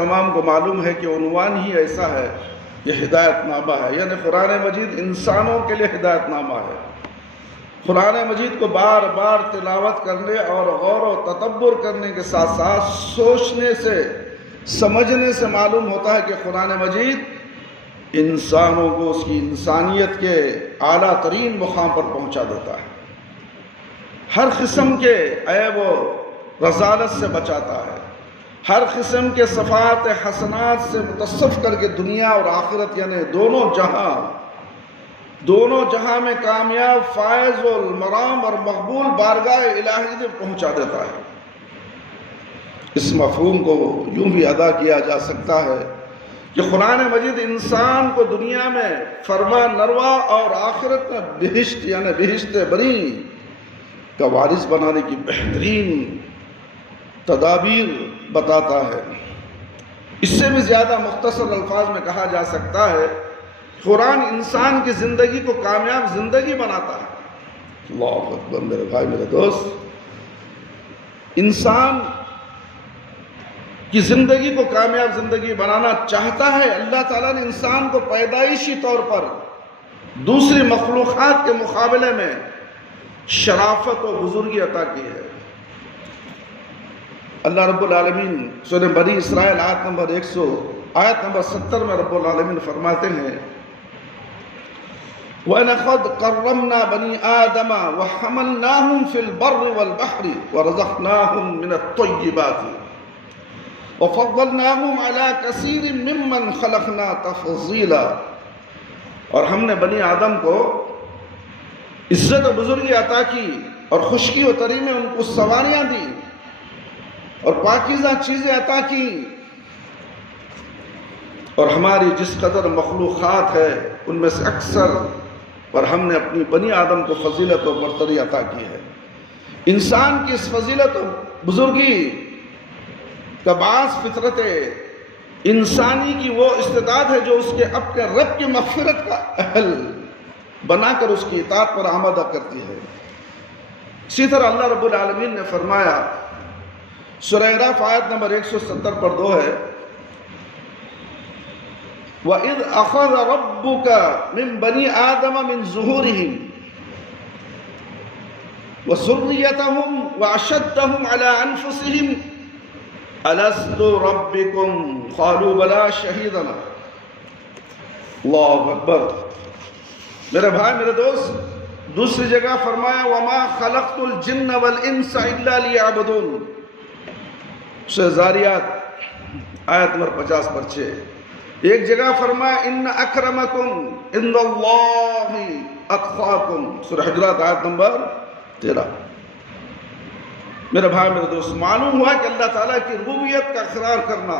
تمام کو معلوم ہے کہ عنوان ہی ایسا ہے، یہ ہدایت نامہ ہے، یعنی قرآن مجید انسانوں کے لیے ہدایت نامہ ہے۔ قرآن مجید کو بار بار تلاوت کرنے اور غور و تدبر کرنے کے ساتھ ساتھ سوچنے سے، سمجھنے سے معلوم ہوتا ہے کہ قرآن مجید انسانوں کو اس کی انسانیت کے اعلیٰ ترین مقام پر پہنچا دیتا ہے، ہر قسم کے عیب و رذالت سے بچاتا ہے، ہر قسم کے صفات حسنات سے متصف کر کے دنیا اور آخرت یعنی دونوں جہاں میں کامیاب، فائز والمرام اور مقبول بارگاہ الہی میں پہنچا دیتا ہے۔ اس مفہوم کو یوں بھی ادا کیا جا سکتا ہے کہ قرآن مجید انسان کو دنیا میں فرما نروا اور آخرت میں بہشت یعنی بہشت بری کا وارث بنانے کی بہترین تدابیر بتاتا ہے۔ اس سے بھی زیادہ مختصر الفاظ میں کہا جا سکتا ہے، قرآن انسان کی زندگی کو کامیاب زندگی بناتا ہے۔ اللہ اکبر میرے بھائی میرے دوست، انسان کی زندگی کو کامیاب زندگی بنانا چاہتا ہے۔ اللہ تعالیٰ نے انسان کو پیدائشی طور پر دوسری مخلوقات کے مقابلے میں شرافت و بزرگی عطا کی ہے۔ اللہ رب العالمین سورہ بنی اسرائیل آیت نمبر 70 میں رب العالمین فرماتے ہیں، وَلَقَدْ كَرَّمْنَا بَنِي آدَمَ وَحَمَلْنَاهُمْ فِي الْبَرِّ وَالْبَحْرِ وَرَزَقْنَاهُمْ مِنَ الطَّيِّبَاتِ وَفَضَّلْنَاهُمْ عَلَى كَثِيرٍ مِّمَّنْ خَلَقْنَا تَفْضِيلًا۔ اور ہم نے بنی آدم کو عزت و بزرگی عطا کی اور خشکی و تری میں ان کو سواریاں دی اور پاکیزہ چیزیں عطا کی، اور ہماری جس قدر مخلوقات ہے ان میں سے اکثر پر ہم نے اپنی بنی آدم کو فضیلت و برتری عطا کی ہے۔ انسان کی اس فضیلت و بزرگی کا باعث فطرت انسانی کی وہ استعداد ہے جو اس کے اپنے رب کی مغفرت کا اہل بنا کر اس کی اطاعت پر آمادہ کرتی ہے۔ اسی طرح اللہ رب العالمین نے فرمایا، سورہ اعراف آیت نمبر 170 پر 2 ہے، وَإِذْ أَخَذَ رَبُّكَ مِنْ بَنِي آدَمَ مِنْ ظُهُورِهِمْ وَذُرِّيَّتَهُمْ وَأَشَهَّدَهُمْ عَلَىٰ أَنفُسِهِمْ أَلَسْتُ رَبِّكُمْ قَالُوا بَلَىٰ شَهِدْنَا۔ اللہ اکبر میرے بھائی میرے دوست، دوسری جگہ فرمایا، وَمَا خَلَقْتُ الْجِنَّ وَالْإِنسَ إِلَّا لِيَعْبُدُونَ، سورہ زاریات آیت نمبر 50 پر 6۔ ایک جگہ فرمایا، اِنَّ أَكْرَمَكُمْ عِندَ اللَّهِ أَتْقَاكُمْ، سورہ حجرات آیت نمبر 13۔ میرے بھائی میرے دوست، معلوم ہوا کہ اللہ تعالیٰ کی ربوبیت کا اقرار کرنا،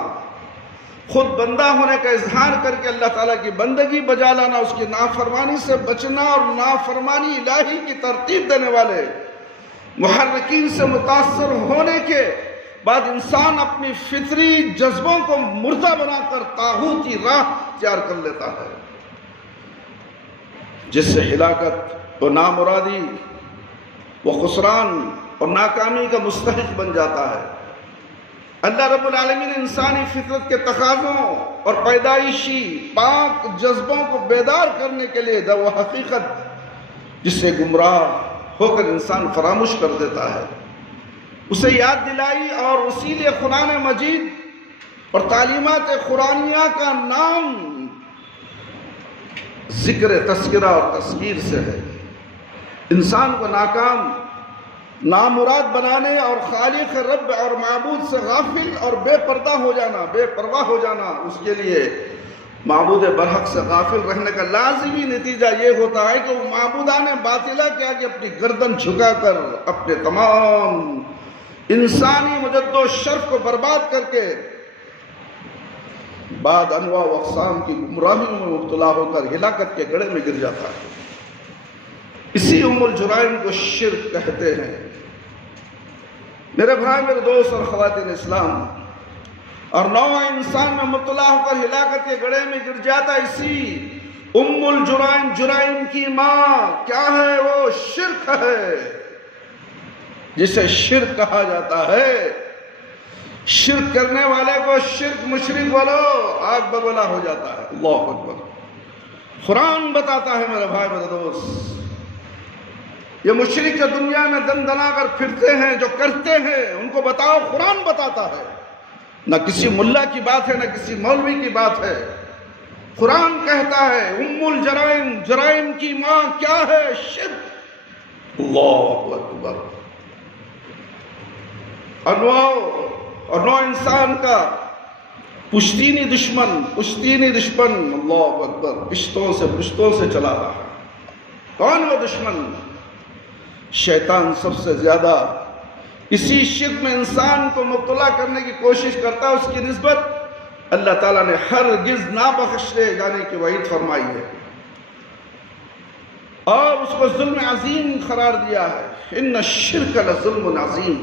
خود بندہ ہونے کا اظہار کر کے اللہ تعالیٰ کی بندگی بجا لانا، اس کی نافرمانی سے بچنا اور نافرمانی الہی کی ترتیب دینے والے محرکین سے متاثر ہونے کے بعد انسان اپنی فطری جذبوں کو مردہ بنا کر طاغوت کی راہ اختیار کر لیتا ہے، جس سے ہلاکت و نامرادی و خسران اور ناکامی کا مستحق بن جاتا ہے۔ اللہ رب العالمین انسانی فطرت کے تقاضوں اور پیدائشی پاک جذبوں کو بیدار کرنے کے لیے وہ حقیقت جس سے گمراہ ہو کر انسان فراموش کر دیتا ہے، اسے یاد دلائی، اور اسی لیے قرآن مجید اور تعلیمات قرآنیہ کا نام ذکر تذکرہ اور تذکیر سے ہے۔ انسان کو ناکام، نامراد بنانے اور خالق رب اور معبود سے غافل اور بے پردہ ہو جانا، بے پرواہ ہو جانا، اس کے لیے معبود برحق سے غافل رہنے کا لازمی نتیجہ یہ ہوتا ہے کہ وہ معبودان باطلہ کے آگے اپنی گردن جھکا کر اپنے تمام انسانی مجد و شرف کو برباد کر کے بعد انواع و اقسام کی گمراہیوں میں مبتلا ہو کر ہلاکت کے گڑھے میں گر جاتا ہے۔ اسی الجرائم کو شرک کہتے ہیں۔ میرے بھائی میرے دوست اور خواتین اسلام، اور نوع انسان میں مبتلا ہو کر ہلاکت کے گڑھے میں گر جاتا، اسی الجرائم، جرائم کی ماں کیا ہے؟ وہ شرک ہے، جسے شرک کہا جاتا ہے۔ شرک کرنے والے کو شرک مشرک بولو آگ بگولا ہو جاتا ہے۔ اللہ اکبر۔ قرآن بتاتا ہے میرے بھائی میرے دوست، یہ مشرک جو دنیا میں دن دنا کر پھرتے ہیں، جو کرتے ہیں، ان کو بتاؤ قرآن بتاتا ہے، نہ کسی ملا کی بات ہے، نہ کسی مولوی کی بات ہے۔ قرآن کہتا ہے ام الجرائم، جرائم کی ماں کیا ہے؟ شرک۔ اللہ اکبر۔ اور انسان کا پشتینی دشمن اللہ اکبر پشتوں سے چلا رہا ہے۔ کون وہ دشمن؟ شیطان سب سے زیادہ اسی شرک میں انسان کو مبتلا کرنے کی کوشش کرتا ہے۔ اس کی نسبت اللہ تعالیٰ نے ہرگز نہ بخشے جانے کی وعید فرمائی ہے، اور اس کو ظلم عظیم قرار دیا ہے۔ ان الشرک لظلم عظیم۔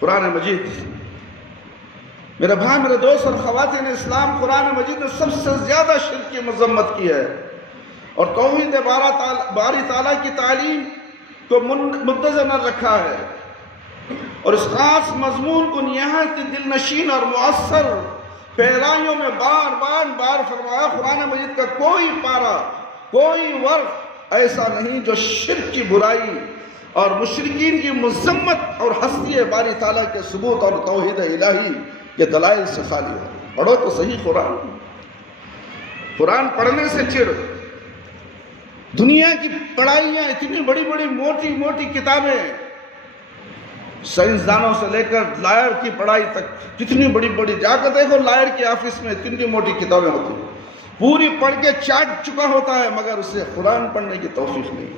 قرآن مجید، میرے بھائی میرے دوست اور خواتین اسلام، قرآن مجید نے سب سے زیادہ شرک کی مذمت کی ہے، اور توحید باری تعالیٰ کی تعلیم کو مدنظر رکھا ہے، اور اس خاص مضمون کو نہایت دل نشین اور مؤثر پیرائیوں میں بار فرمایا۔ قرآن مجید کا کوئی پارہ، کوئی ورق ایسا نہیں جو شرک کی برائی اور مشرکین کی مذمت اور ہستی باری تعالیٰ کے ثبوت اور توحید الہی کے دلائل سے خالی ہو۔ پڑھو تو صحیح قرآن پڑھنے سے چڑ۔ دنیا کی پڑھائیاں اتنی بڑی موٹی کتابیں، سائنسدانوں سے لے کر لائر کی پڑھائی تک کتنی بڑی جا کر دیکھو لائر کی آفس میں اتنی موٹی کتابیں ہوتی ہیں، پوری پڑھ کے چاٹ چکا ہوتا ہے، مگر اسے قرآن پڑھنے کی توفیق نہیں،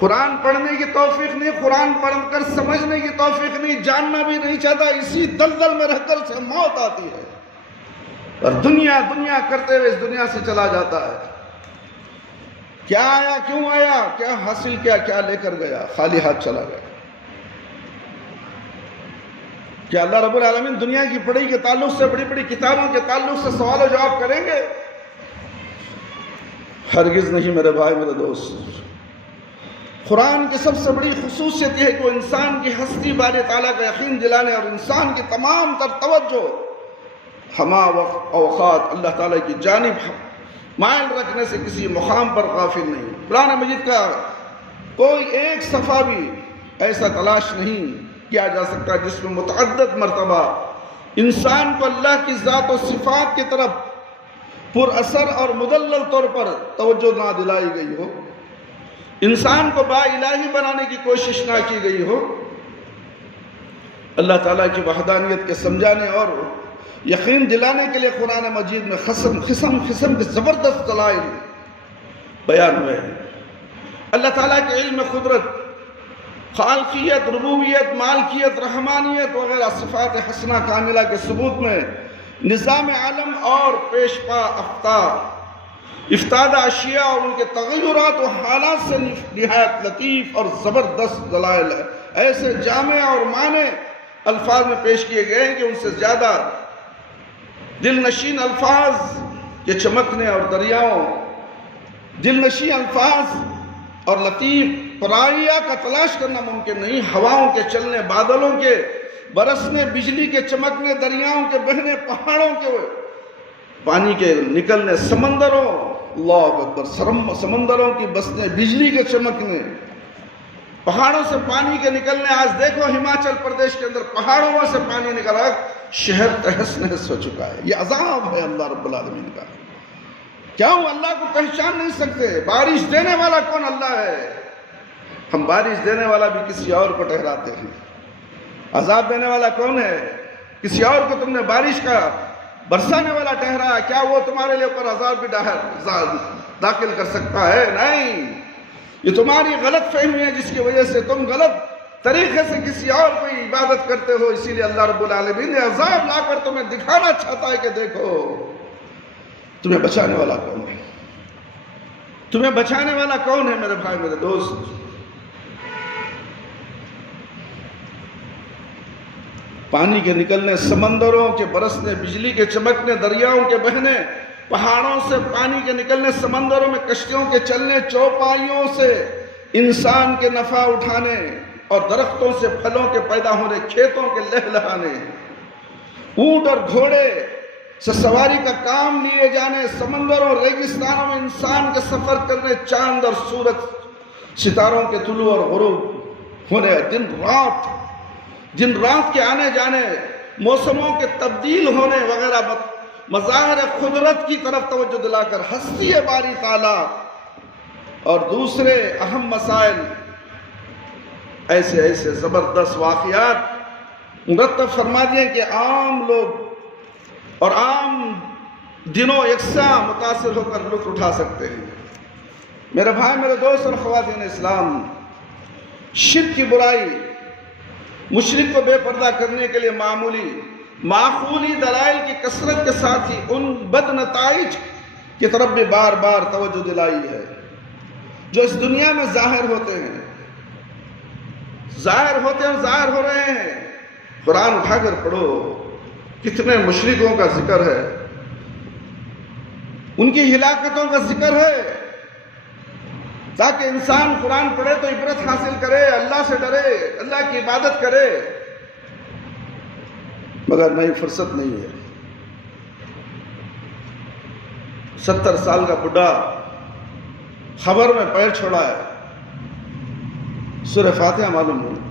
قرآن پڑھنے کی توفیق نہیں، قرآن پڑھ کر سمجھنے کی توفیق نہیں، جاننا بھی نہیں چاہتا، اسی دلدل میں رہ کر سے موت آتی ہے، اور دنیا کرتے ہوئے اس دنیا سے چلا جاتا ہے۔ کیا آیا، کیوں آیا، کیا حاصل کیا، کیا لے کر گیا؟ خالی ہاتھ چلا گیا۔ کیا اللہ رب العالمین دنیا کی پڑھائی کے تعلق سے، بڑی کتابوں کے تعلق سے سوال و جواب کریں گے؟ ہرگز نہیں میرے بھائی میرے دوست۔ قرآن کی سب سے بڑی خصوصیت یہ ہے کہ وہ انسان کی ہستی باری تعالیٰ کا یقین دلانے اور انسان کی تمام تر توجہ ہما اوقات اللہ تعالیٰ کی جانب مائل رکھنے سے کسی مقام پر غافل نہیں۔ قرآن مجید کا کوئی ایک صفحہ بھی ایسا تلاش نہیں کیا جا سکتا جس میں متعدد مرتبہ انسان کو اللہ کی ذات و صفات کی طرف پر اثر اور مدلل طور پر توجہ نہ دلائی گئی ہو، انسان کو با الہی بنانے کی کوشش نہ کی گئی ہو۔ اللہ تعالیٰ کی وحدانیت کے سمجھانے اور یقین دلانے کے لیے قرآن مجید میں قسم کے زبردست دلائل بیان ہوئے ہیں۔ اللہ تعالیٰ کے علم قدرت، خالقیت، ربوبیت، مالکیت، رحمانیت وغیرہ صفات حسنہ کاملہ کے ثبوت میں نظام عالم اور پیش پا افتادہ اشیاء اور ان کے تغیرات و حالات سے نہایت لطیف اور زبردست دلائل ہے، ایسے جامع اور معنی الفاظ میں پیش کیے گئے ہیں کہ ان سے زیادہ دل نشین الفاظ کے چمکنے اور دریاؤں، دل نشین الفاظ اور لطیف پرائیہ کا تلاش کرنا ممکن نہیں۔ ہواؤں کے چلنے، بادلوں کے برسنے، بجلی کے چمکنے، دریاؤں کے بہنے، پہاڑوں کے پانی کے نکلنے، سمندروں، اللہ اکبر، سمندروں کی بسنے، بجلی کے چمکنے، پہاڑوں سے پانی کے نکلنے۔ آج دیکھو ہماچل پردیش کے اندر پہاڑوں میں سے پانی نکلا، شہر تہس نہس ہو چکا ہے۔ یہ عذاب ہے اللہ رب العالمین کا۔ کیوں اللہ کو پہچان نہیں سکتے؟ بارش دینے والا کون؟ اللہ ہے۔ ہم بارش دینے والا بھی کسی اور کو ٹھہراتے ہیں۔ عذاب دینے والا کون ہے؟ کسی اور کو تم نے بارش کا برسانے والا ٹھہرایا، کیا وہ تمہارے لیے پر عذاب بھی داخل کر سکتا ہے؟ نہیں، یہ تمہاری غلط فہمی ہے جس کی وجہ سے تم غلط طریقے سے کسی اور کو عبادت کرتے ہو۔ اسی لیے اللہ رب العالمین نے عذاب لا کر تمہیں دکھانا چاہتا ہے کہ دیکھو تمہیں بچانے والا کون ہے، تمہیں بچانے والا کون ہے میرے بھائی میرے دوست۔ پانی کے نکلنے، سمندروں کے برسنے، بجلی کے چمکنے، دریاؤں کے بہنے، پہاڑوں سے پانی کے نکلنے، سمندروں میں کشتیوں کے چلنے، چوپائیوں سے انسان کے نفع اٹھانے، اور درختوں سے پھلوں کے پیدا ہونے، کھیتوں کے لہلہانے، اونٹ اور گھوڑے سے سواری کا کام لیے جانے، سمندروں اور ریگستانوں میں انسان کے سفر کرنے، چاند اور سورج ستاروں کے طلوع اور غروب ہونے، دن رات کے آنے جانے، موسموں کے تبدیل ہونے وغیرہ مظاہر قدرت کی طرف توجہ دلا کر ہستی باری تعالیٰ اور دوسرے اہم مسائل، ایسے زبردست واقعات مرتب فرما دیے کہ عام لوگ اور عام دنوں یکساں متاثر ہو کر لطف اٹھا سکتے ہیں۔ میرے بھائی، میرے دوست اور خواتین اسلام، شرک کی برائی مشرک کو بے پردہ کرنے کے لیے معقولی دلائل کی کثرت کے ساتھ ہی ان بد نتائج کی طرف بھی بار بار توجہ دلائی ہے جو اس دنیا میں ظاہر ہوتے ہیں، ظاہر ہو رہے ہیں۔ قرآن اٹھا کر پڑھو، کتنے مشرکوں کا ذکر ہے، ان کی ہلاکتوں کا ذکر ہے، تاکہ انسان قرآن پڑھے تو عبرت حاصل کرے، اللہ سے ڈرے، اللہ کی عبادت کرے، مگر نہیں، فرصت نہیں ہے۔ 70 سال کا بڈھا خبر میں پیر چھوڑا ہے، سورہ فاتحہ معلوم نہیں،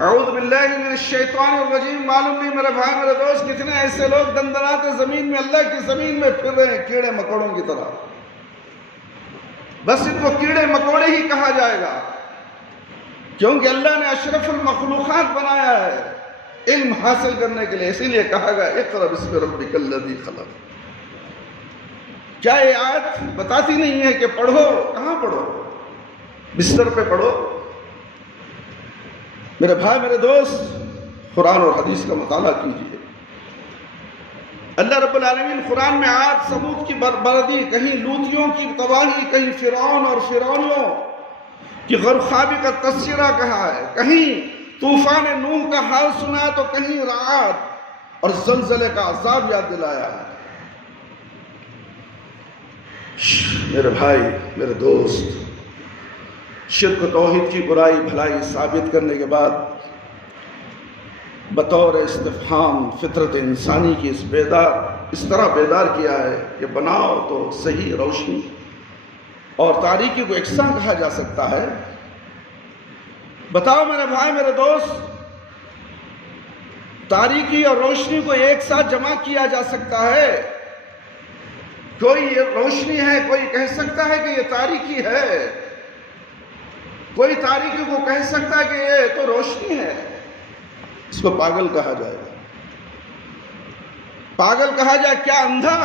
اعوذ باللہ من الشیطان الرجیم معلوم نہیں۔ میرے بھائی، میرے دوست، کتنے ایسے لوگ دندناتے زمین میں، اللہ کی زمین میں پھر رہے ہیں کیڑے مکوڑوں کی طرح، بس ان کو کیڑے مکوڑے ہی کہا جائے گا، کیونکہ اللہ نے اشرف المخلوقات بنایا ہے علم حاصل کرنے کے لیے، اسی لیے کہا گیا اقرأ باسم ربک الذی خلق۔ کیا یہ آیت بتاتی نہیں ہے کہ پڑھو؟ کہاں پڑھو؟ بستر پہ پڑھو۔ میرے بھائی، میرے دوست، قرآن اور حدیث کا مطالعہ کیجیے۔ اللہ رب العالمین قرآن میں عاد ثمود کی بربادی، کہیں لوطیوں کی تباہی، کہیں فرعون اور فرعونیوں کی غرقابی کا تذکرہ کہا ہے، کہیں طوفان نوح کا حال سنا تو کہیں رعد اور زلزلے کا عذاب یاد دلایا ہے۔ میرے بھائی، میرے دوست، شرک و توحید کی برائی بھلائی ثابت کرنے کے بعد بطور استفہام فطرت انسانی کی اس طرح بیدار کیا ہے کہ بناؤ تو صحیح روشنی اور تاریکی کو یکساں کہا جا سکتا ہے۔ بتاؤ میرے بھائی، میرے دوست، تاریکی اور روشنی کو ایک ساتھ جمع کیا جا سکتا ہے؟ کوئی یہ روشنی ہے، کوئی کہہ سکتا ہے کہ یہ تاریکی ہے، کوئی تاریکی کو کہہ سکتا ہے کہ یہ تو روشنی ہے، اس کو پاگل کہا جائے گا۔ پاگل کہا جائے، کیا اندھا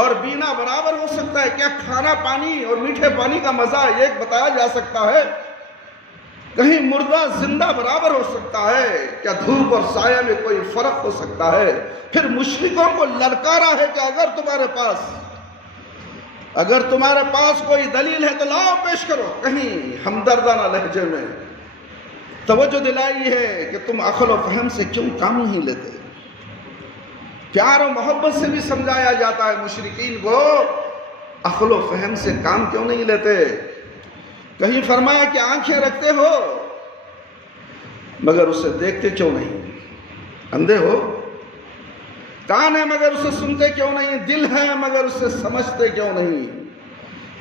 اور بینا برابر ہو سکتا ہے؟ کیا کھانا پانی اور میٹھے پانی کا مزہ ایک بتایا جا سکتا ہے؟ کہیں مردہ زندہ برابر ہو سکتا ہے؟ کیا دھوپ اور سایہ میں کوئی فرق ہو سکتا ہے؟ پھر مشرکوں کو للکارا ہے کہ اگر تمہارے پاس کوئی دلیل ہے تو لاؤ، پیش کرو۔ کہیں ہمدردانہ لہجے میں توجہ دلائی ہے کہ تم عقل و فہم سے کیوں کام نہیں لیتے؟ پیار و محبت سے بھی سمجھایا جاتا ہے مشرکین کو، عقل و فہم سے کام کیوں نہیں لیتے؟ کہیں فرمایا کہ آنکھیں رکھتے ہو مگر اسے دیکھتے کیوں نہیں؟ اندھے ہو؟ کان ہے مگر اسے سنتے کیوں نہیں؟ دل ہے مگر اسے سمجھتے کیوں نہیں؟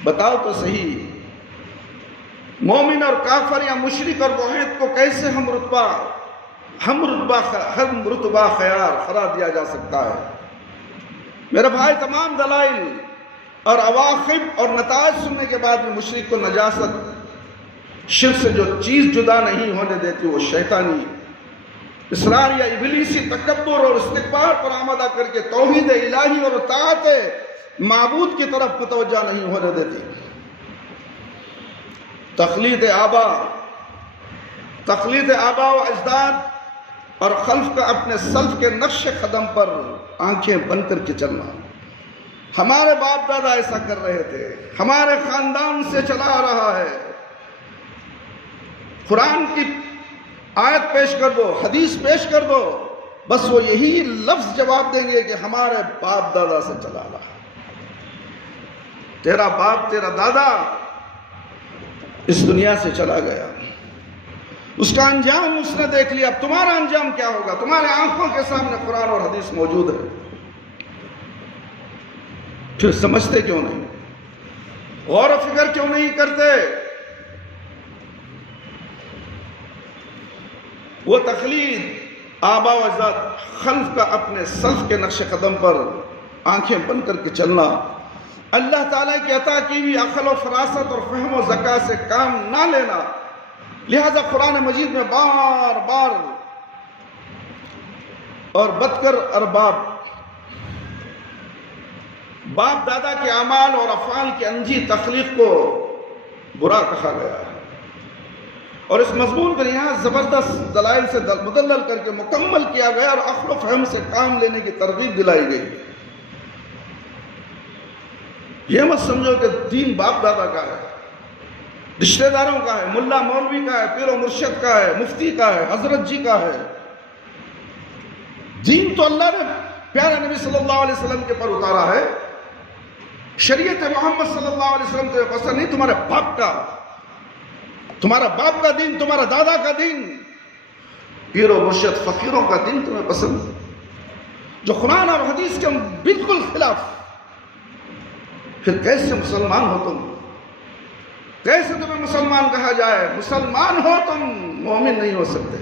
بتاؤ تو صحیح، مومن اور کافر یا مشرک اور موحد کو کیسے ہم رتبہ خیار قرار دیا جا سکتا ہے؟ میرے بھائی، تمام دلائل اور عواقب اور نتائج سننے کے بعد بھی مشرک کو نجاست شرک سے جو چیز جدا نہیں ہونے دیتی وہ شیطانی اصرار یا ابلیسی تکبر اور استکبار پر آمادہ کر کے توحید الہی اور اطاعت معبود کی طرف متوجہ نہیں ہونے دیتی۔ تقلید آبا و اجداد اور خلف کا اپنے سلف کے نقش قدم پر آنکھیں بند کر کے چلنا، ہمارے باپ دادا ایسا کر رہے تھے، ہمارے خاندان سے چلا آ رہا ہے۔ قرآن کی آیت پیش کر دو، حدیث پیش کر دو، بس وہ یہی لفظ جواب دیں گے کہ ہمارے باپ دادا سے چلا آ رہا ہے۔ تیرا باپ، تیرا دادا اس دنیا سے چلا گیا، اس کا انجام اس نے دیکھ لیا، اب تمہارا انجام کیا ہوگا؟ تمہارے آنکھوں کے سامنے قرآن اور حدیث موجود ہے، پھر سمجھتے کیوں نہیں؟ غور و فکر کیوں نہیں کرتے؟ وہ تقلید آبا و اجداد خلف کا اپنے سلف کے نقش قدم پر آنکھیں بند کر کے چلنا، اللہ تعالیٰ کی عطا کی ہوئی عقل و فراست اور فہم و ذکا سے کام نہ لینا، لہذا قرآن مجید میں بار بار اور بدکر ارباب باپ دادا کے اعمال اور افعال کی انجھی تخلیق کو برا کہا گیا ہے، اور اس مضمون پر یہاں زبردست دلائل سے مدلل کر کے مکمل کیا گیا اور عقل و فہم سے کام لینے کی ترغیب دلائی گئی۔ یہ مت سمجھو کہ دین باپ دادا کا ہے، رشتہ داروں کا ہے، ملا مولوی کا ہے، پیر و مرشد کا ہے، مفتی کا ہے، حضرت جی کا ہے۔ دین تو اللہ نے پیارے نبی صلی اللہ علیہ وسلم کے پر اتارا ہے، شریعت محمد صلی اللہ علیہ وسلم تو پسند نہیں، تمہارے باپ کا، تمہارا باپ کا دین، تمہارا دادا کا دین، پیر و مرشد فقیروں کا دین تمہیں پسند، جو قرآن اور حدیث کے بالکل خلاف، پھر کیسے مسلمان ہو تم؟ کیسے تمہیں مسلمان کہا جائے؟ مسلمان ہو تم، مومن نہیں ہو سکتے۔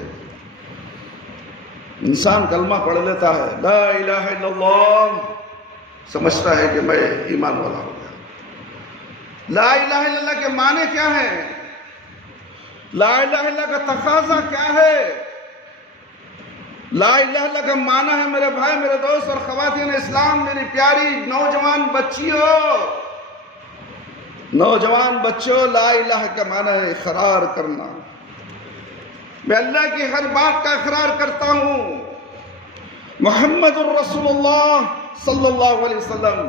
انسان کلمہ پڑھ لیتا ہے، لا الہ الا اللہ، سمجھتا ہے کہ میں ایمان والا ہو گیا۔ لا الہ الا اللہ کے معنی کیا ہیں؟ لا الہ الا اللہ کا تقاضا کیا ہے؟ لا الہ الا اللہ کا معنی ہے میرے بھائی، میرے دوست اور خواتین اسلام، میری پیاری نوجوان بچیوں، نوجوان بچوں، لا الہ کا معنی ہے اقرار کرنا۔ میں اللہ کی ہر بات کا اقرار کرتا ہوں، محمد الرسول اللہ صلی اللہ علیہ وسلم،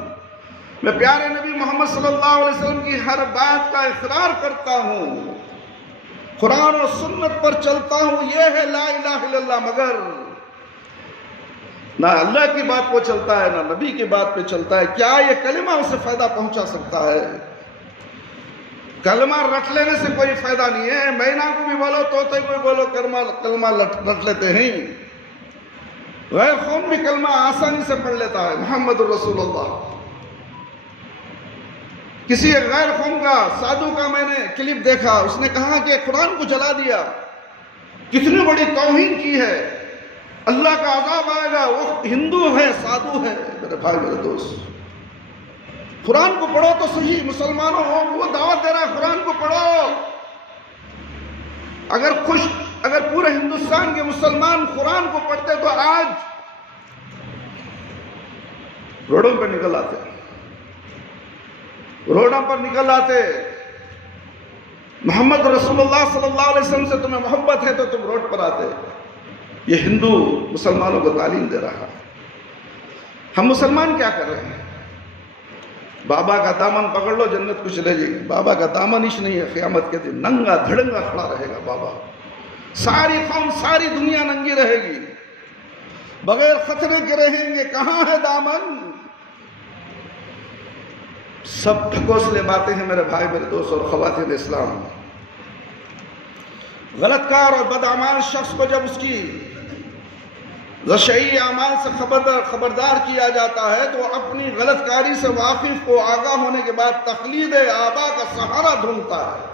میں پیارے نبی محمد صلی اللہ علیہ وسلم کی ہر بات کا اقرار کرتا ہوں، قرآن و سنت پر چلتا ہوں، یہ ہے لا الہ الا اللہ۔ مگر نہ اللہ کی بات پہ چلتا ہے، نہ نبی کی بات پہ چلتا ہے، کیا یہ کلمہ اسے فائدہ پہنچا سکتا ہے؟ کلمہ رٹ لینے سے کوئی فائدہ نہیں ہے، مینا کو بھی بولو، طوطے کو بھی بولو، کلمہ رٹ لیتے ہیں۔ غیر قوم بھی کلمہ آسانی سے پڑھ لیتا ہے، محمد الرسول اللہ۔ کسی غیر قوم کا سادھو کا میں نے کلپ دیکھا، اس نے کہا کہ قرآن کو جلا دیا، کتنی بڑی توہین کی ہے، اللہ کا عذاب آئے گا، وہ ہندو ہے، سادھو ہے۔ میرے بھائی میرے دوست، قرآن کو پڑھو تو صحیح، مسلمانوں ہو، وہ دعوت دے رہا ہے قرآن کو پڑھو۔ اگر پورے ہندوستان کے مسلمان قرآن کو پڑھتے تو آج روڈوں پہ نکل آتے، روڈوں پر نکل آتے۔ محمد رسول اللہ صلی اللہ علیہ وسلم سے تمہیں محبت ہے تو تم روڈ پر آتے۔ یہ ہندو مسلمانوں کو تعلیم دے رہا ہے۔ ہم مسلمان کیا کر رہے ہیں؟ بابا کا دامن پکڑ لو، جنت کو چلے جائیں گے۔ بابا کا دامن ہی نہیں ہے، قیامت کے دن ننگا دھڑنگا کھڑا رہے گا بابا۔ ساری قوم، ساری دنیا ننگی رہے گی، بغیر خطرے کے رہیں گے۔ کہاں ہے دامن؟ سب ڈھکوسلے باتیں ہیں میرے بھائی میرے دوست اور خواتین اسلام۔ غلط کار اور بدعمال شخص کو جب اس کی رشعی اعمال سے خبردار کیا جاتا ہے تو اپنی غلط کاری سے واقف کو آگاہ ہونے کے بعد تقلید آبا کا سہارا ڈھونڈتا ہے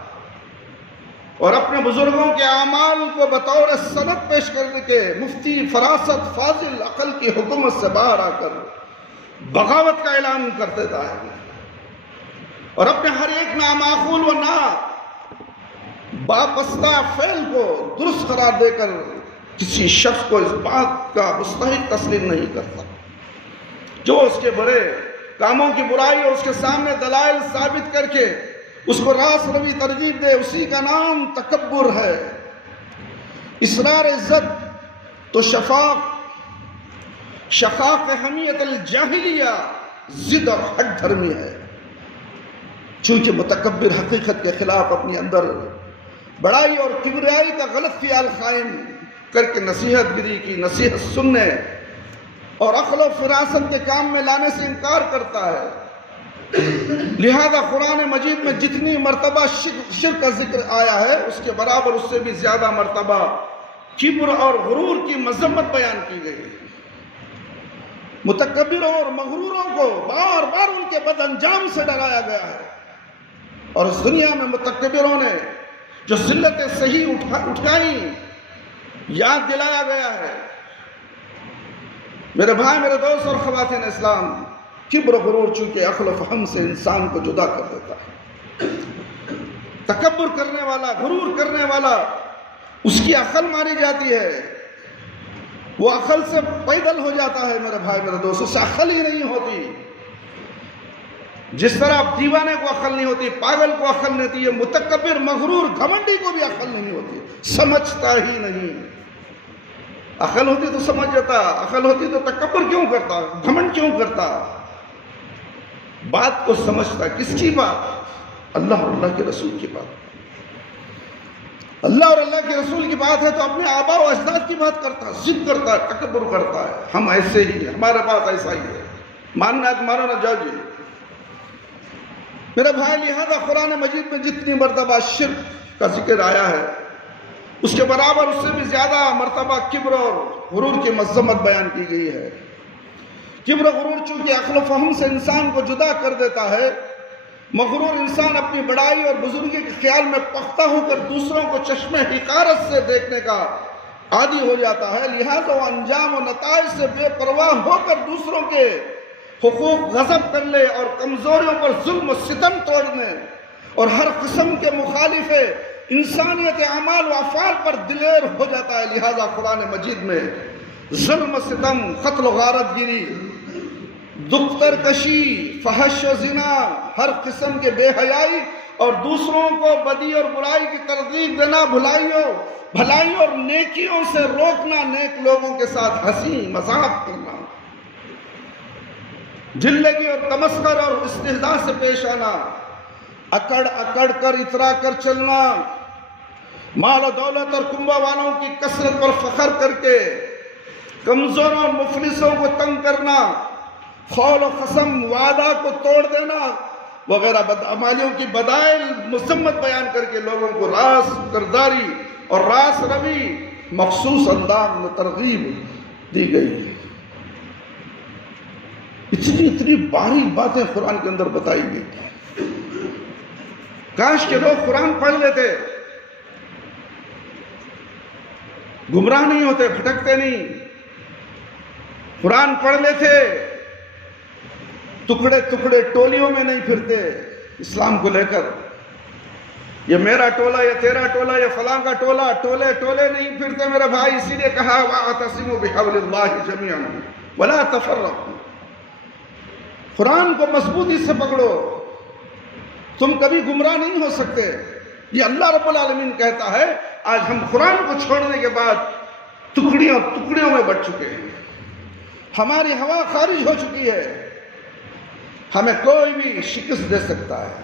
اور اپنے بزرگوں کے اعمال کو بطور سند پیش کرنے کے مفتی، فراست، فاضل، عقل کی حکومت سے باہر آ کر بغاوت کا اعلان کر دیتا ہے اور اپنے ہر ایک نامعقول و باپستہ فعل کو درست قرار دے کر کسی شخص کو اس بات کا مستحق تسلیم نہیں کرتا جو اس کے برے کاموں کی برائی اور اس کے سامنے دلائل ثابت کر کے اس کو راست روی ترغیب دے، اسی کا نام تکبر ہے۔ اسرار عزت تو شقاق حمیت الجاہلیہ، ضد اور ہٹ دھرمی ہے۔ چونکہ متکبر حقیقت کے خلاف اپنی اندر بڑائی اور کبریائی کا غلط خیال قائم کر کے نصیحت گری کی نصیحت سننے اور عقل و فراست کے کام میں لانے سے انکار کرتا ہے، لہذا قرآن مجید میں جتنی مرتبہ شرک کا ذکر آیا ہے اس کے برابر اس سے بھی زیادہ مرتبہ کبر اور غرور کی مذمت بیان کی گئی ہے۔ متکبروں اور مغروروں کو بار بار ان کے بد انجام سے ڈرایا گیا ہے، اور اس دنیا میں متکبروں نے جو ذلت صحیح اٹھائیں یاد دلایا گیا ہے۔ میرے بھائی، میرے دوست اور خواتین اسلام، کبر و غرور چونکہ عقل و فہم سے انسان کو جدا کر دیتا ہے۔ تکبر کرنے والا، غرور کرنے والا، اس کی عقل ماری جاتی ہے، وہ عقل سے پیدل ہو جاتا ہے۔ میرے بھائی، میرے دوست، اسے عقل ہی نہیں ہوتی۔ جس طرح دیوانے کو عقل نہیں ہوتی، پاگل کو عقل نہیں ہوتی، یہ متکبر، مغرور، گھمنڈی کو بھی عقل نہیں ہوتی، سمجھتا ہی نہیں۔ عقل ہوتی تو سمجھ جاتا، عقل ہوتی تو تکبر کیوں کرتا، گھمنڈ کیوں کرتا؟ بات کو سمجھتا۔ کس کی بات؟ اللہ اور اللہ کے رسول کی بات۔ اللہ اور اللہ کے رسول کی بات ہے تو اپنے آبا و اجداد کی بات کرتا، ضد کرتا ہے، تکبر کرتا ہے۔ ہم ایسے ہی ہیں، ہمارے پاس ایسا ہی ہے، ماننا ہے تو مانو، نہ جاؤ جی۔ میرے بھائی، لہذا قرآن مجید میں جتنی مرتبہ شرک کا ذکر آیا ہے اس کے برابر اس سے بھی زیادہ مرتبہ کبر اور غرور کی مذمت بیان کی گئی ہے۔ کبر و غرور چونکہ عقل و فہم سے انسان کو جدا کر دیتا ہے، مغرور انسان اپنی بڑائی اور بزرگی کے خیال میں پختہ ہو کر دوسروں کو چشمِ حقارت سے دیکھنے کا عادی ہو جاتا ہے، لہذا وہ انجام و نتائج سے بے پرواہ ہو کر دوسروں کے حقوق غصب کر لے اور کمزوریوں پر ظلم و ستم توڑنے اور ہر قسم کے مخالف انسانیت اعمال و افعال پر دلیر ہو جاتا ہے۔ لہذا قرآن مجید میں ظلم و ستم، قتل و غارت گیری، دختر کشی، فحش و زنا، ہر قسم کے بے حیائی اور دوسروں کو بدی اور برائی کی ترغیب دینا، بھلائی اور نیکیوں سے روکنا، نیک لوگوں کے ساتھ ہنسی مذاق کرنا، جلگی اور تمسخر اور استہزاء سے پیش آنا، اکڑ کر اترا کر چلنا، مال و دولت اور کنبہ والوں کی کثرت پر فخر کر کے کمزوروں اور مفلسوں کو تنگ کرنا، قول و قسم، وعدہ کو توڑ دینا وغیرہ بدعمالیوں کی بدائل مذمت بیان کر کے لوگوں کو راست کرداری اور راست روی مخصوص انداز میں ترغیب دی گئی ہے۔ اتنی باریک باتیں قرآن کے اندر بتائی گئی۔ کاش کہ لوگ قرآن پڑھ لیتے، گمراہ نہیں ہوتے، بھٹکتے نہیں۔ قرآن پڑھ لیتے، ٹکڑے ٹکڑے ٹولیوں میں نہیں پھرتے اسلام کو لے کر، یہ میرا ٹولہ، یہ تیرا ٹولہ، یہ فلاں کا ٹولہ، ٹولے نہیں پھرتے میرے بھائی۔ اسی لیے کہا وَاعْتَصِمُوا بِحَبْلِ اللَّهِ جَمِيعًا وَلَا تَفَرَّقُوا۔ قرآن کو مضبوطی سے پکڑو، تم کبھی گمراہ نہیں ہو سکتے، یہ اللہ رب العالمین کہتا ہے۔ آج ہم قرآن کو چھوڑنے کے بعد ٹکڑیوں میں بٹ چکے ہیں، ہماری ہوا خارج ہو چکی ہے، ہمیں کوئی بھی شکست دے سکتا ہے،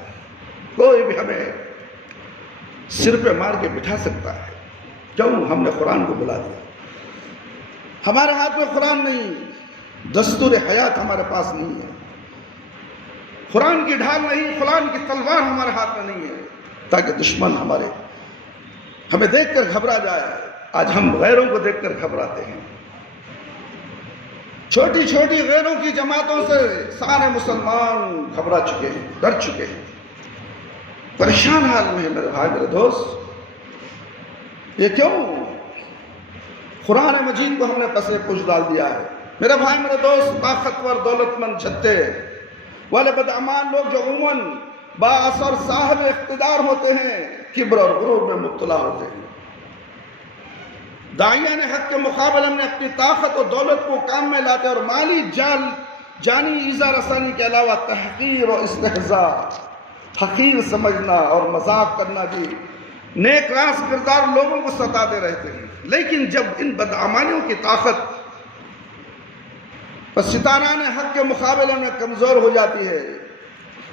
کوئی بھی ہمیں سر پہ مار کے بٹھا سکتا ہے۔ کیوں؟ ہم نے قرآن کو بلا دیا۔ ہمارے ہاتھ میں قرآن نہیں، دستور حیات ہمارے پاس نہیں ہے، قرآن کی ڈھال نہیں، قرآن کی تلوار ہمارے ہاتھ میں نہیں ہے، تاکہ دشمن ہمیں دیکھ کر گھبرا جائے۔ آج ہم غیروں کو دیکھ کر گھبراتے ہیں، چھوٹی چھوٹی غیروں کی جماعتوں سے سارے مسلمان گھبرا چکے ہیں، ڈر چکے ہیں، پریشان حال میں ہیں۔ میرے بھائی، میرے دوست، یہ کیوں؟ قرآن مجید کو ہم نے پسے پوچھ ڈال دیا ہے۔ میرے بھائی، میرے دوست، طاقتور، دولت مند، چھتے والے بدعمان لوگ جو عموماً با اثر صاحب اقتدار ہوتے ہیں، کبر اور غرور میں مبتلا ہوتے ہیں۔ داعیان حق کے مقابلے میں اپنی طاقت اور دولت کو کام میں لاتے اور مالی جانی ایذا رسانی کے علاوہ تحقیر اور استہزاء، حقیر سمجھنا اور مذاق کرنا بھی نیک راست کردار لوگوں کو ستاتے رہتے ہیں۔ لیکن جب ان بدعمالیوں کی طاقت ستاران حق کے مقابلے میں کمزور ہو جاتی ہے،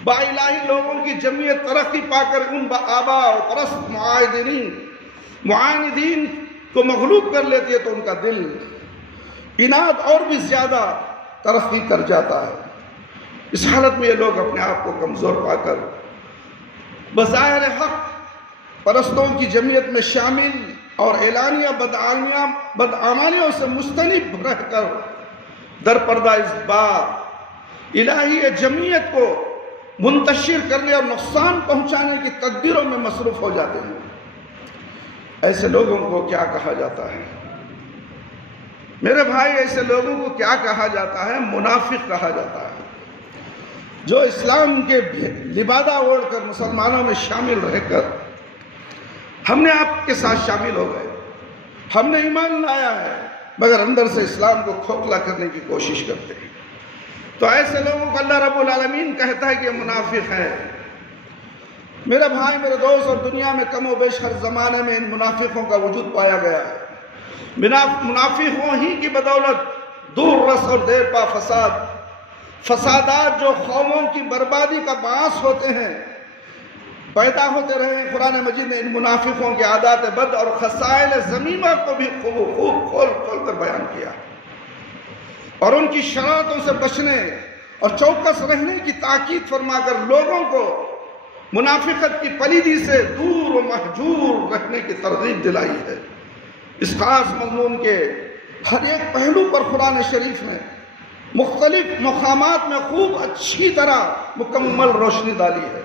با الہی لوگوں کی جمعیت ترقی پا کر ان با آبا و پرست معاندین کو مغلوب کر لیتی ہے، تو ان کا دل اناد اور بھی زیادہ ترقی کر جاتا ہے۔ اس حالت میں یہ لوگ اپنے آپ کو کمزور پا کر بظاہر حق پرستوں کی جمعیت میں شامل اور اعلانیہ بدعمالیوں سے مجتنب رہ کر در پردہ اس بات الہی جمعیت کو منتشر کرنے اور نقصان پہنچانے کی تدبیروں میں مصروف ہو جاتے ہیں۔ ایسے لوگوں کو کیا کہا جاتا ہے؟ میرے بھائی، ایسے لوگوں کو کیا کہا جاتا ہے؟ منافق کہا جاتا ہے، جو اسلام کے لبادہ اوڑھ کر مسلمانوں میں شامل رہ کر ہم نے آپ کے ساتھ شامل ہو گئے، ہم نے ایمان لایا ہے، مگر اندر سے اسلام کو کھوکھلا کرنے کی کوشش کرتے ہیں۔ تو ایسے لوگوں کو اللہ رب العالمین کہتا ہے کہ یہ منافق ہے۔ میرے بھائی، میرے دوست، اور دنیا میں کم و بیش ہر زمانے میں ان منافقوں کا وجود پایا گیا ہے۔ منافقوں ہی کی بدولت دور رس اور دیر پا فسادات جو قوموں کی بربادی کا باعث ہوتے ہیں پیدا ہوتے رہے ہیں۔ قرآن مجید نے ان منافقوں کے عادات بد اور خصائل ذمیمہ کو بھی خوب کھول کر بیان کیا اور ان کی شرارتوں سے بچنے اور چوکس رہنے کی تاکید فرما کر لوگوں کو منافقت کی پلیدی سے دور و محجور رکھنے کی ترغیب دلائی ہے۔ اس خاص مضمون کے ہر ایک پہلو پر قرآن شریف میں مختلف مقامات میں خوب اچھی طرح مکمل روشنی ڈالی ہے۔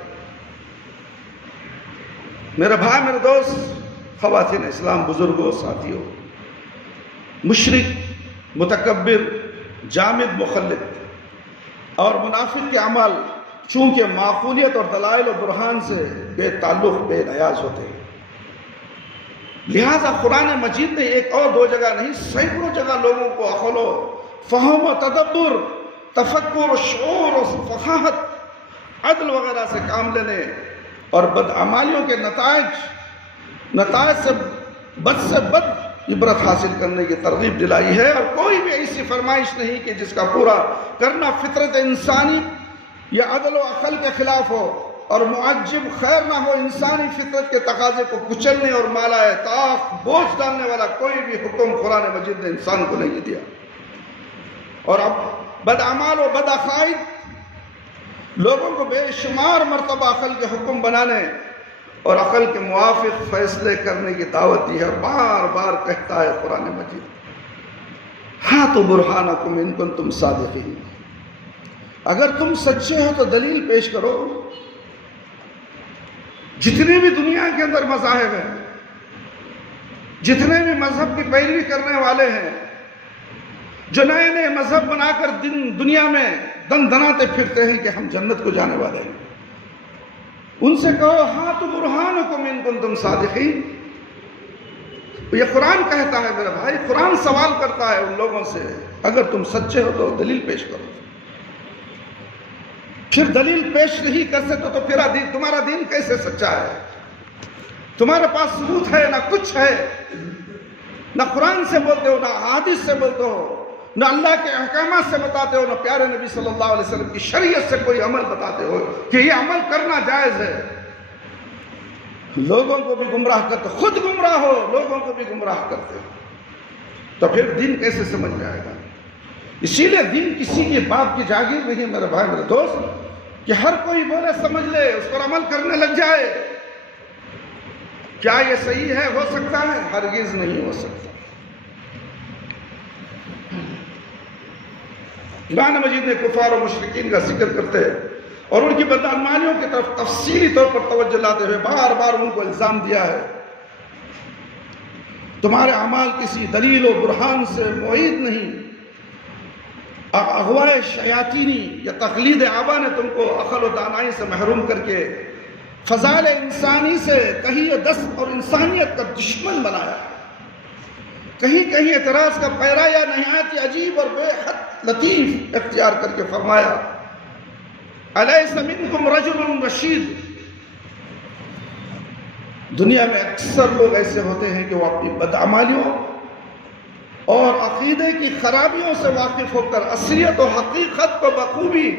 میرے بھائی، میرے دوست، خواتین اسلام، بزرگوں، ساتھیوں، مشرک، متکبر، جامد، مخلد اور منافق کے عمل چونکہ معقولیت اور دلائل و برہان سے بے تعلق، بے نیاز ہوتے ہیں، لہذا قرآن مجید نے ایک اور دو جگہ نہیں، سینکڑوں جگہ لوگوں کو عقل و فہم و تدبر، تفکر و شعور و فقاہت، عدل وغیرہ سے کام لینے اور بدعمالیوں کے نتائج سے بد عبرت حاصل کرنے کی ترغیب دلائی ہے۔ اور کوئی بھی ایسی فرمائش نہیں کہ جس کا پورا کرنا فطرت انسانی یا عدل و عقل کے خلاف ہو اور معجب خیر نہ ہو۔ انسانی فطرت کے تقاضے کو کچلنے اور مالا طاق بوجھ ڈالنے والا کوئی بھی حکم قرآن مجید نے انسان کو نہیں دیا۔ اور اب بدعمال و بدعقائد لوگوں کو بے شمار مرتبہ عقل کے حکم بنانے اور عقل کے موافق فیصلے کرنے کی دعوت دی ہے۔ بار بار کہتا ہے قرآن مجید، ہاتوا برہانکم ان کنتم صادقین، اگر تم سچے ہو تو دلیل پیش کرو۔ جتنے بھی دنیا کے اندر مذاہب ہیں، جتنے بھی مذہب کی پیروی کرنے والے ہیں، جو نئے نئے مذہب بنا کر دنیا میں دن دناتے پھرتے ہیں کہ ہم جنت کو جانے والے ہیں، ان سے کہو ہاتوا برہانکم ان کنتم صادقین۔ یہ قرآن کہتا ہے میرے بھائی، قرآن سوال کرتا ہے ان لوگوں سے، اگر تم سچے ہو تو دلیل پیش کرو۔ پھر دلیل پیش نہیں کر سکتے تو پھر تمہارا دین کیسے سچا ہے؟ تمہارے پاس ثبوت ہے نہ کچھ ہے، نہ قرآن سے بولتے ہو، نہ حدیث سے بولتے ہو، نہ اللہ کے احکامات سے بتاتے ہو، نہ پیارے نبی صلی اللہ علیہ وسلم کی شریعت سے کوئی عمل بتاتے ہو کہ یہ عمل کرنا جائز ہے۔ لوگوں کو بھی گمراہ کرتے، خود گمراہ ہو، لوگوں کو بھی گمراہ کرتے ہو، تو پھر دین کیسے سمجھ جائے گا؟ اسی لیے دین کسی کے باپ کی جاگیر نہیں میرے بھائی، میرے دوست، کہ ہر کوئی بولے سمجھ لے، اس پر عمل کرنے لگ جائے۔ کیا یہ صحیح ہے؟ ہو سکتا ہے؟ ہرگز نہیں ہو سکتا۔ قرآن مجید نے کفار و مشرکین کا ذکر کرتے اور ان کی بدعمالیوں کی طرف تفصیلی طور پر توجہ لاتے ہوئے بار بار ان کو الزام دیا ہے، تمہارے اعمال کسی دلیل و برہان سے معید نہیں، اغوائے شیاطینی یا تقلید آبا نے تم کو عقل و دانائی سے محروم کر کے فضائل انسانی سے تہیہ دست اور انسانیت کا دشمن بنایا، کہیں کہیں اعتراض کا پیرا یا نہایت عجیب اور بے حد لطیف اختیار کر کے فرمایا، الیس منکم رجل رشید۔ دنیا میں اکثر لوگ ایسے ہوتے ہیں کہ وہ اپنی بدعمالیوں اور عقیدے کی خرابیوں سے واقف ہو کر اصلیت و حقیقت کو بخوبی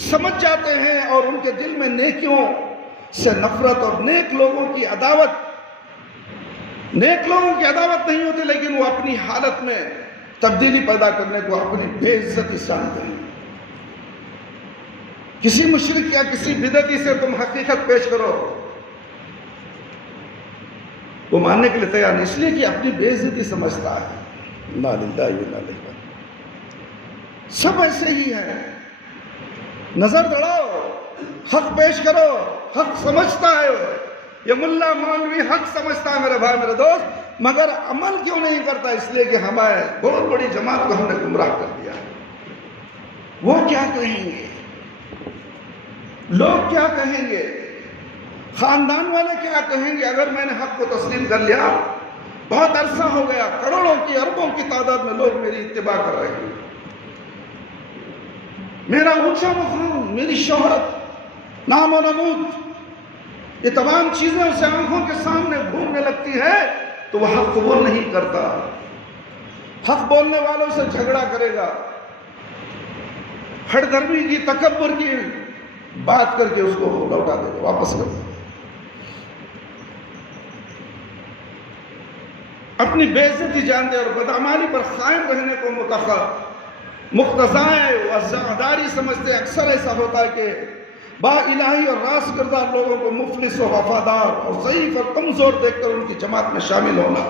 سمجھ جاتے ہیں اور ان کے دل میں نیکیوں سے نفرت اور نیک لوگوں کی عداوت نہیں ہوتی، لیکن وہ اپنی حالت میں تبدیلی پیدا کرنے کو اپنی بے عزتی سمجھتے ہیں۔ کسی مشرک یا کسی بدعتی سے تم حقیقت پیش کرو، وہ ماننے کے لیے تیار نہیں، اس لیے کہ اپنی بے عزتی سمجھتا ہے۔ انا للہ و انا الیہ راجعون۔ سب ایسے ہی ہے، نظر دوڑاؤ، حق پیش کرو، حق سمجھتا ہے یہ ملا مولوی، حق سمجھتا ہے میرے بھائی میرے دوست، مگر عمل کیوں نہیں کرتا؟ اس لیے کہ ہمارے بہت بڑی جماعت کو ہم نے گمراہ کر دیا۔ وہ کیا کہیں گے، لوگ کیا کہیں گے، خاندان والے کیا کہیں گے اگر میں نے حق کو تسلیم کر لیا؟ بہت عرصہ ہو گیا، کروڑوں کی اربوں کی تعداد میں لوگ میری اتباع کر رہے ہیں، میرا اونچا مقام، میری شہرت، نام و نمود، یہ تمام چیزیں اسے آنکھوں کے سامنے گھومنے لگتی ہے تو وہ حق قبول نہیں کرتا، حق بولنے والوں سے جھگڑا کرے گا، ہٹ درمی کی، تکبر کی بات کر کے اس کو لوٹا دے گا، واپس کر دے گا۔ اپنی بے عزتی جانتے اور بدعمالی پر قائم رہنے کو مقتضائے وزعداری سمجھتے۔ اکثر ایسا ہوتا ہے کہ با الہی اور راس کردار لوگوں کو مفلس و وفادار اور ضعیف اور کمزور دیکھ کر ان کی جماعت میں شامل ہونا،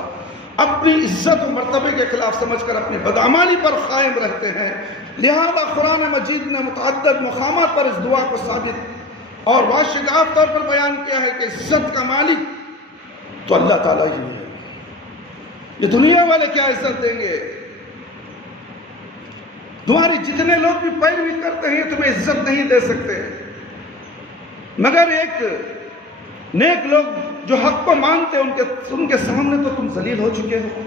اپنی عزت و مرتبے کے خلاف سمجھ کر اپنی بدعمالی پر قائم رہتے ہیں۔ لہذا قرآن مجید نے متعدد مقامات پر اس دعا کو ثابت اور واشگاف طور پر بیان کیا ہے کہ عزت کا مالک تو اللہ تعالیٰ ہی ہے، یہ دنیا والے کیا عزت دیں گے؟ تمہاری جتنے لوگ بھی پیروی کرتے ہیں تمہیں عزت نہیں دے سکتے، مگر ایک نیک لوگ جو حق کو مانتے ہیں ان کے سامنے تو تم ذلیل ہو چکے ہو،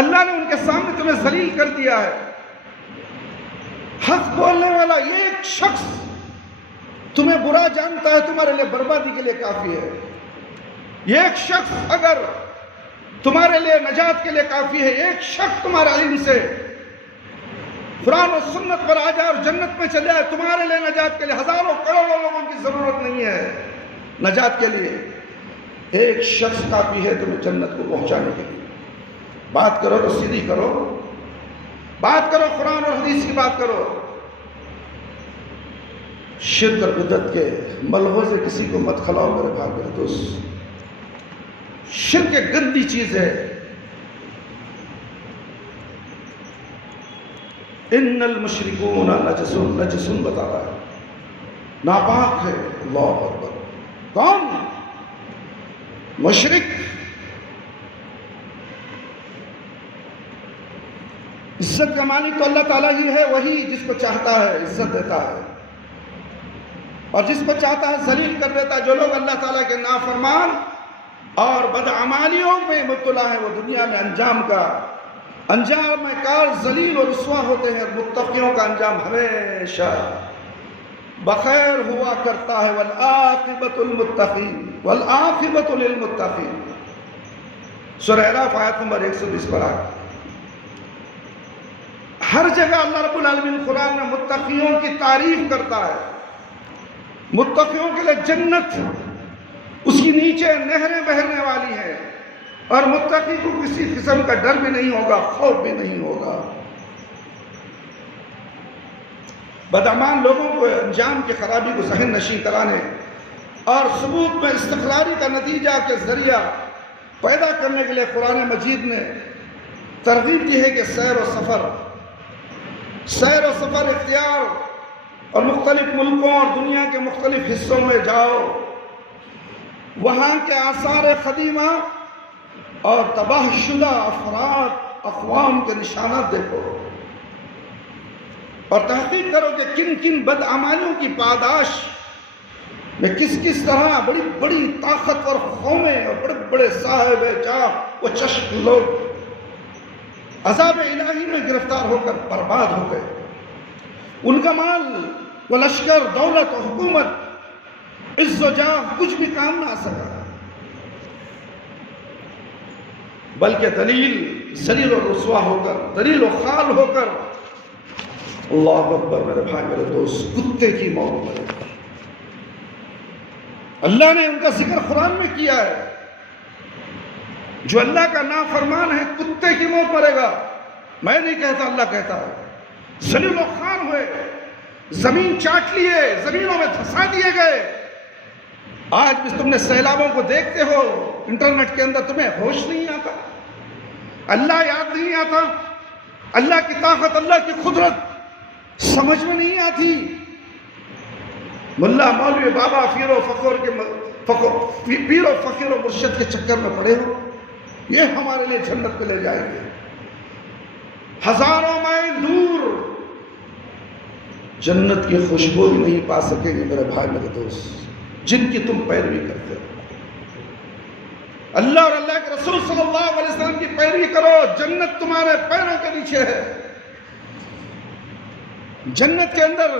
اللہ نے ان کے سامنے تمہیں ذلیل کر دیا ہے۔ حق بولنے والا ایک شخص تمہیں برا جانتا ہے تمہارے لیے بربادی کے لیے کافی ہے، ایک شخص اگر تمہارے لیے نجات کے لیے کافی ہے، ایک شخص تمہارے علم سے قرآن و سنت پر آ جائے اور جنت میں چلے جائے، تمہارے لیے نجات کے لیے ہزاروں کروڑوں لوگوں کی ضرورت نہیں ہے، نجات کے لیے ایک شخص کافی ہے تمہیں جنت کو پہنچانے کے لیے۔ بات کرو تو سیدھی کرو، بات کرو قرآن اور حدیث کی بات کرو، شرک اور بدعت کے ملغوں سے کسی کو مت کھلاؤ میرے بھائی میرے دوست، شرک ایک گندی چیز ہے۔ ان المشرکون نجس بتا رہا ہے، ناپاک ہے۔ اللہ اکبر، کون؟ مشرک۔ عزت کا مالک تو اللہ تعالیٰ ہی ہے، وہی جس کو چاہتا ہے عزت دیتا ہے اور جس کو چاہتا ہے ذلیل کر دیتا ہے۔ جو لوگ اللہ تعالیٰ کے نافرمان اور بدعمالیوں میں مبتلا ہے وہ دنیا میں انجام میں کار ذلیل و رسوا ہوتے ہیں، اور متقیوں کا انجام ہمیشہ بخیر ہوا کرتا ہے۔ والعاقبۃ للمتقین والعاقبۃ للمتقین، سورہ اعراف آیت نمبر 120 پر آئے۔ ہر جگہ اللہ رب العالمین قرآن میں متقیوں کی تعریف کرتا ہے، متقیوں کے لیے جنت، اس کی نیچے نہریں بہنے والی ہیں، اور متقی کو کسی قسم کا ڈر بھی نہیں ہوگا، خوف بھی نہیں ہوگا۔ بدعمان لوگوں کو انجام کی خرابی کو ذہن نشین کرانے اور ثبوت میں استقراری کا نتیجہ کے ذریعہ پیدا کرنے کے لیے قرآن مجید نے ترغیب دی ہے کہ سیر و سفر اختیار اور مختلف ملکوں اور دنیا کے مختلف حصوں میں جاؤ، وہاں کے آثار قدیمہ اور تباہ شدہ افراد اقوام کے نشانات دیکھو اور تحقیق کرو کہ کن کن بدعمالیوں کی پاداش میں کس طرح بڑی بڑی طاقتور قومیں اور بڑے بڑے صاحب جاہ و چشم لوگ عذاب الہی میں گرفتار ہو کر برباد ہو گئے، ان کا مال و لشکر، دولت و حکومت، عز و جاہ کچھ بھی کام نہ آ سکا، بلکہ ذلیل و رسوا ہو کر، دلیل و خال ہو کر، اللہ اکبر میرے بھائی میرے دوست، کتے کی موت مرے۔ اللہ نے ان کا ذکر قرآن میں کیا ہے، جو اللہ کا نافرمان ہے کتے کی موت مرے گا۔ میں نہیں کہتا، اللہ کہتا ہے، ذلیل و خوار ہوئے، زمین چاٹ لیے، زمینوں میں دھسا دیے گئے. آج بھی تم نے سیلابوں کو دیکھتے ہو انٹرنیٹ کے اندر، تمہیں ہوش نہیں آتا، اللہ یاد نہیں آتا، اللہ کی طاقت، اللہ کی قدرت سمجھ میں نہیں آتی. ملا مولوی بابا پیر و فقیر و مرشد کے چکر میں پڑے ہو، یہ ہمارے لیے جنت پہ لے جائیں گے. ہزاروں میل دور جنت کی خوشبو بھی نہیں پا سکیں گے میرے بھائی میرے دوست، جن کی تم پیروی کرتے ہو. اللہ اور اللہ کے رسول صلی اللہ علیہ وسلم کی پیروی کرو، جنت تمہارے پیروں کے نیچے ہے. جنت کے اندر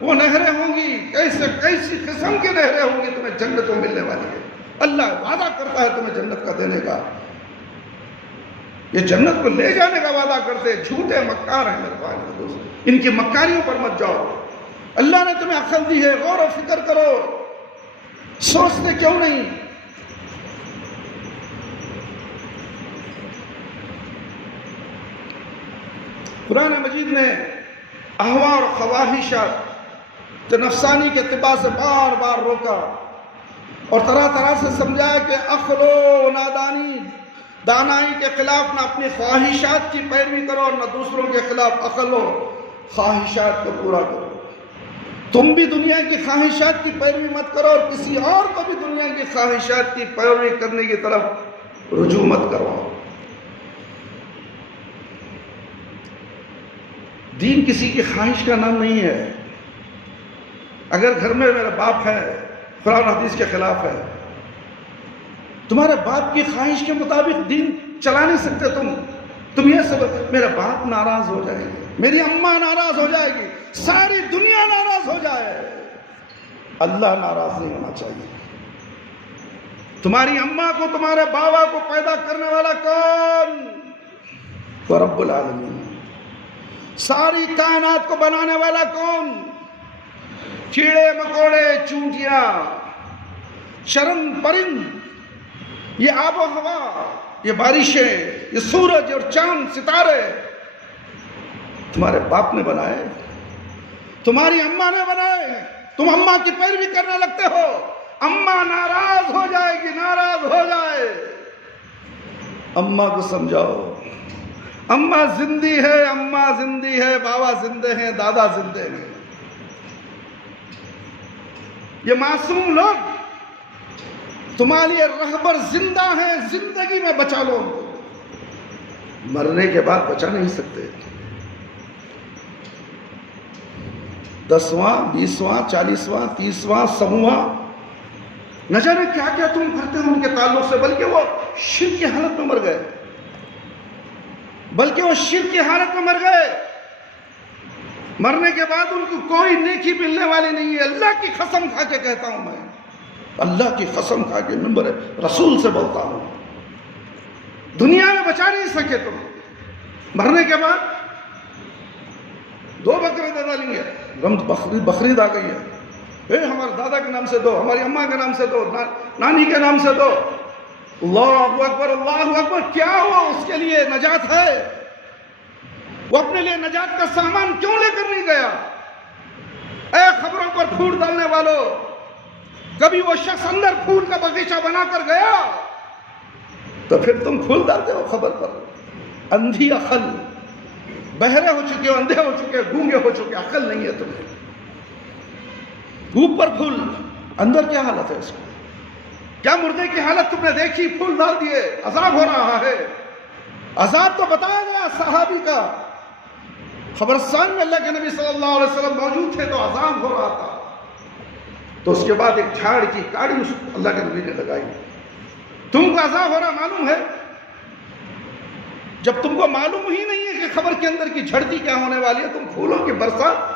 وہ نہریں ہوں گی، کیسی قسم کی نہریں ہوں گی تمہیں جنت میں ملنے والی ہے. اللہ وعدہ کرتا ہے تمہیں جنت کا دینے کا، یہ جنت کو لے جانے کا وعدہ کرتے. جھوٹے مکار ہیں میرے بھائی میرے دوست، ان کی مکاریوں پر مت جاؤ. اللہ نے تمہیں عقل دی ہے، غور و فکر کرو، سوچتے کیوں نہیں؟ قرآن مجید نے اہوا اور خواہشات کے نفسانی کے اتباع سے بار بار روکا اور طرح طرح سے سمجھایا کہ عقل و نادانی، دانائی کے خلاف نہ اپنی خواہشات کی پیروی کرو اور نہ دوسروں کے خلاف عقل و خواہشات کو پورا کرو. تم بھی دنیا کی خواہشات کی پیروی مت کرو اور کسی اور کو بھی دنیا کی خواہشات کی پیروی کرنے کی طرف رجوع مت کرو. دین کسی کی خواہش کا نام نہیں ہے. اگر گھر میں میرا باپ ہے، قرآن حدیث کے خلاف ہے، تمہارے باپ کی خواہش کے مطابق دین چلا نہیں سکتے تم یہ سب. میرا باپ ناراض ہو جائے گی، میری اماں ناراض ہو جائے گی، ساری دنیا ناراض ہو جائے، اللہ ناراض نہیں ہونا چاہیے. تمہاری اماں کو، تمہارے بابا کو پیدا کرنے والا کون؟ وہ رب العالمین. ساری کائنات کو بنانے والا کون؟ کیڑے مکوڑے، چونٹیاں، چرند پرند، یہ آب و ہوا، یہ بارشیں، یہ سورج اور چاند ستارے تمہارے باپ نے بنائے، تمہاری اماں نے بنائے. تم اماں کی پیروی کرنے لگتے ہو، اماں ناراض ہو جائے گی، ناراض ہو جائے. اماں کو سمجھاؤ، اماں زندی ہے، اماں زندی ہے، بابا زندے ہیں، دادا زندے ہیں. یہ معصوم لوگ تمہارے لیے رہبر زندہ ہیں، زندگی میں بچا لو. مرنے کے بعد بچا نہیں سکتے. 10واں 20واں 40واں 30واں 100واں نہ جانے کیا کیا تم کرتے ہو ان کے تعلق سے. بلکہ وہ شرک کی حالت میں مر گئے، بلکہ وہ شرک کی حالت میں مر گئے. مرنے کے بعد ان کو کوئی نیکی ملنے والی نہیں ہے. اللہ کی قسم کھا کے کہتا ہوں، میں اللہ کی قسم کھا کے منبر رسول سے بولتا ہوں، دنیا میں بچا نہیں سکے تم. مرنے کے بعد 2 بکرے دے ڈالیں گے، بقرعید آ گئی ہے، ہمارے دادا کے نام سے دو، ہماری اماں کے نام سے دو، نانی کے نام سے دو. اللہ اکبر، اللہ اکبر. کیا ہوا اس کے لیے نجات ہے؟ وہ اپنے لیے نجات کا سامان کیوں لے کر نہیں گیا؟ اے خبروں پر پھوٹ ڈالنے والوں، کبھی وہ شخص اندر پھول کا باغیچہ بنا کر گیا تو پھر تم پھول ڈالتے ہو خبر پر. اندھی عقل، بہرے ہو چکے ہو، اندھے ہو چکے ہو، گونگے ہو چکے، عقل نہیں ہے تمہیں. اوپر پھول، اندر کیا حالت ہے اس کو؟ کیا مردے کی حالت تم نے دیکھی؟ پھول ڈال دیے، عذاب ہو رہا ہے. عذاب تو بتایا گیا صحابی کا، قبرستان میں اللہ کے نبی صلی اللہ علیہ وسلم موجود تھے تو عذاب ہو رہا تھا. تو اس کے بعد ایک جھاڑ کی کاڑی اللہ کے نبی نے لگائی. تم کو عذاب ہو رہا معلوم ہے؟ جب تم کو معلوم ہی نہیں ہے کہ خبر کے اندر کی جھڑتی کیا ہونے والی ہے، تم پھولوں کی برسات.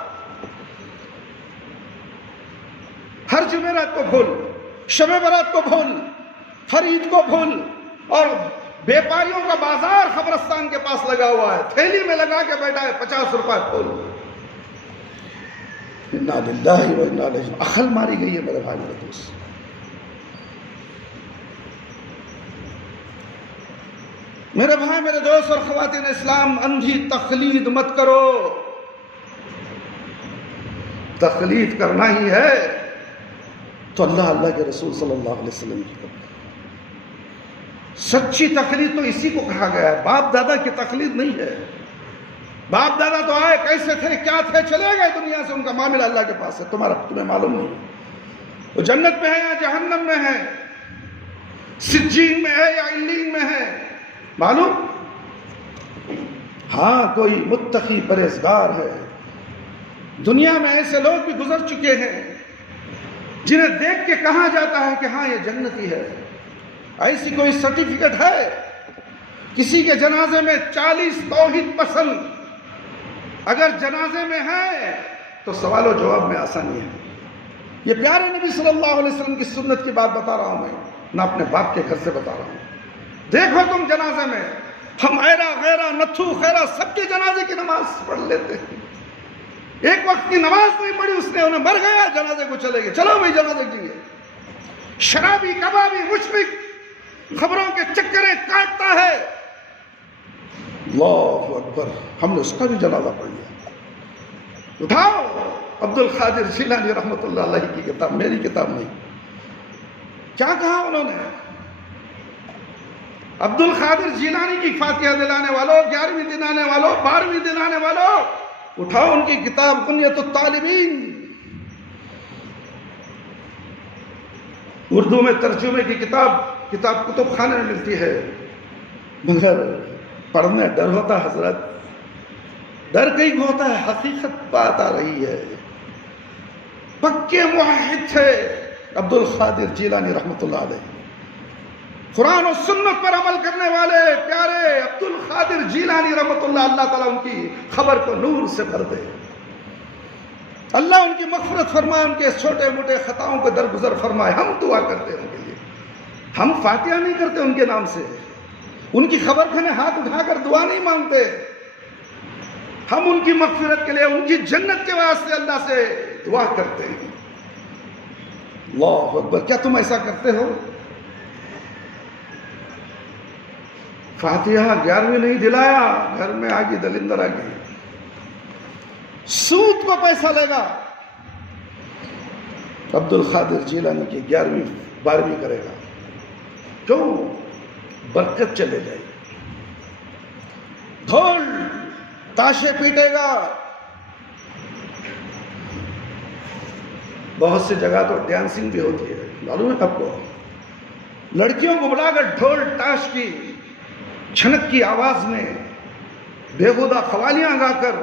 ہر جمعرات کو پھول، شب برات کو پھول، ہر عید کو پھول، اور بیپاریوں کا بازار قبرستان کے پاس لگا ہوا ہے، تھیلی میں لگا کے بیٹھا ہے 50 روپے پھول. انا للہ و انا الیہ راجعون. عقل ماری گئی ہے میرے بھائی میرے دوست. میرے بھائی میرے دوست اور خواتین اسلام، اندھی تقلید مت کرو. تقلید کرنا ہی ہے تو اللہ کے رسول صلی اللہ علیہ وسلم کی کرو۔ سچی تقلید تو اسی کو کہا گیا ہے، باپ دادا کی تقلید نہیں ہے۔ باپ دادا تو آئے، کیسے تھے، کیا تھے، چلے گئے دنیا سے، ان کا معاملہ اللہ کے پاس ہے، تمہیں معلوم نہیں وہ جنت میں ہے یا جہنم میں ہے، سجین میں ہے یا علیین میں ہے، معلوم؟ ہاں کوئی متقی پرہیزگار ہے۔ دنیا میں ایسے لوگ بھی گزر چکے ہیں جنہیں دیکھ کے کہا جاتا ہے کہ ہاں یہ جنتی ہے۔ ایسی کوئی سرٹیفکیٹ ہے؟ کسی کے جنازے میں 40 توحید پسند اگر جنازے میں ہے تو سوال و جواب میں آسانی ہے۔ یہ پیارے نبی صلی اللہ علیہ وسلم کی سنت کی بات بتا رہا ہوں میں، نہ اپنے باپ کے گھر سے بتا رہا ہوں۔ دیکھو تم جنازے میں، ہم ایرا غیرہ نتھو خیرہ سب کے جنازے کی نماز پڑھ لیتے ہیں۔ ایک وقت کی نماز نہیں پڑھی اس نے، انہیں مر گیا، جنازے کو چلے گئے، چلو بھائی جنازے جیے۔ شرابی کبابی مشرک خبروں کے چکریں کاٹتا ہے، اللہ اکبر، ہم نے اس کا بھی جنازہ پڑھ لیا۔ اٹھاؤ عبد القادر جیلانی رحمۃ اللہ علیہ کی کتاب، میری کتاب نہیں۔ کیا کہا انہوں نے؟ عبد القادر جیلانی کی فاتحہ دلانے والوں، 11ویں دلانے والوں، 12ویں دلانے والوں، اٹھاؤ ان کی کتاب کنیت الطالبین، اردو میں ترجمے کی کتاب کتب خانے میں ملتی ہے، مگر پڑھنے ڈر ہوتا ہے حضرت، ڈر کہیں ہوتا ہے، حقیقت بات آ رہی ہے۔ پکے موحد تھے عبد القادر جیلانی رحمۃ اللہ علیہ، قرآن و سنت پر عمل کرنے والے پیارے عبد القادر جیلانی رحمۃ اللہ تعالیٰ ان کی خبر کو نور سے بھر دے، اللہ ان کی مغفرت فرمائے، ان کے چھوٹے موٹے خطاؤں کو درگزر فرمائے۔ ہم دعا کرتے ہیں ان کے لیے، ہم فاتحہ نہیں کرتے ان کے نام سے، ان کی خبر کھنے ہاتھ اٹھا کر دعا نہیں مانگتے، ہم ان کی مغفرت کے لیے، ان کی جنت کے واسطے اللہ سے دعا کرتے ہیں۔ اللہ اکبر، کیا تم ایسا کرتے ہو؟ فاتحہ 11ویں نہیں دلایا، گھر میں آگی دلندر آگی، سود کو پیسہ لے گا، عبد القادر جیلانی کی 11ویں 12ویں کرے گا، کیوں؟ برکت چلے جائے گی، ڈھول تاشے پیٹے گا۔ بہت سی جگہ تو ڈانسنگ بھی ہوتی ہے، معلوم ہے آپ کو، لڑکیوں کو بلا کر ڈھول تاش کی چھنک کی آواز میں بےہودہ قوالیاں گا کر،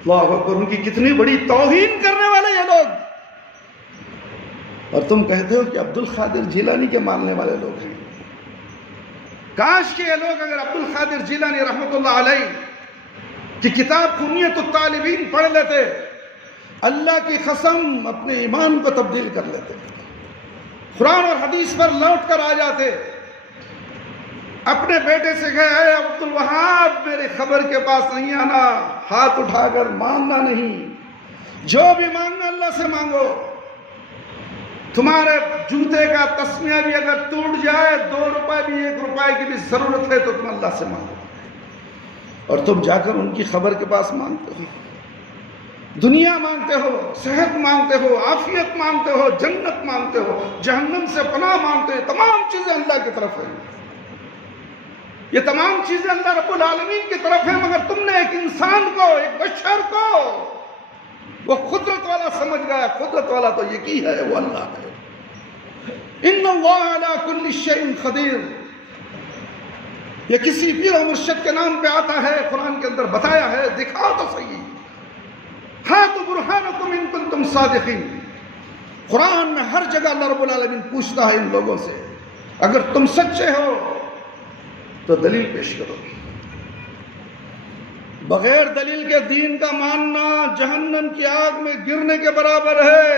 اللہ اکبر، ان کی کتنی بڑی توہین کرنے والے یہ لوگ، اور تم کہتے ہو کہ عبد القادر جیلانی کے ماننے والے لوگ ہیں۔ کاش کہ یہ لوگ اگر عبد القادر جیلانی رحمۃ اللہ علیہ کی کتاب کنیت الطالبین پڑھ لیتے، اللہ کی قسم اپنے ایمان کو تبدیل کر لیتے، قرآن اور حدیث پر لوٹ کر آ جاتے، اپنے بیٹے سے کہے اے عبد الوہاب میری خبر کے پاس نہیں آنا، ہاتھ اٹھا کر مانگنا نہیں، جو بھی مانگنا اللہ سے مانگو، تمہارے جوتے کا تسمیہ بھی اگر ٹوٹ جائے، 2 روپے بھی 1 روپے کی بھی ضرورت ہے تو تم اللہ سے مانگو، اور تم جا کر ان کی خبر کے پاس مانگتے ہو، دنیا مانگتے ہو، صحت مانگتے ہو، عافیت مانگتے ہو، جنت مانگتے ہو، جہنم سے پناہ مانگتے ہو، تمام چیزیں اللہ کی طرف ہیں، یہ تمام چیزیں اللہ رب العالمین کی طرف ہیں، مگر تم نے ایک انسان کو، ایک بشر کو وہ قدرت والا سمجھ گیا، قدرت والا تو یقین ہے وہ اللہ ہے۔ ان اللہ علی کل شیء قدیر، یہ کسی پیر و مرشد کے نام پہ آتا ہے، قرآن کے اندر بتایا ہے، دکھاؤ تو صحیح، ہاتوا برہانکم ان کنتم صادقین، قرآن میں ہر جگہ اللہ رب العالمین پوچھتا ہے ان لوگوں سے، اگر تم سچے ہو تو دلیل پیش کرو، بغیر دلیل کے دین کا ماننا جہنم کی آگ میں گرنے کے برابر ہے،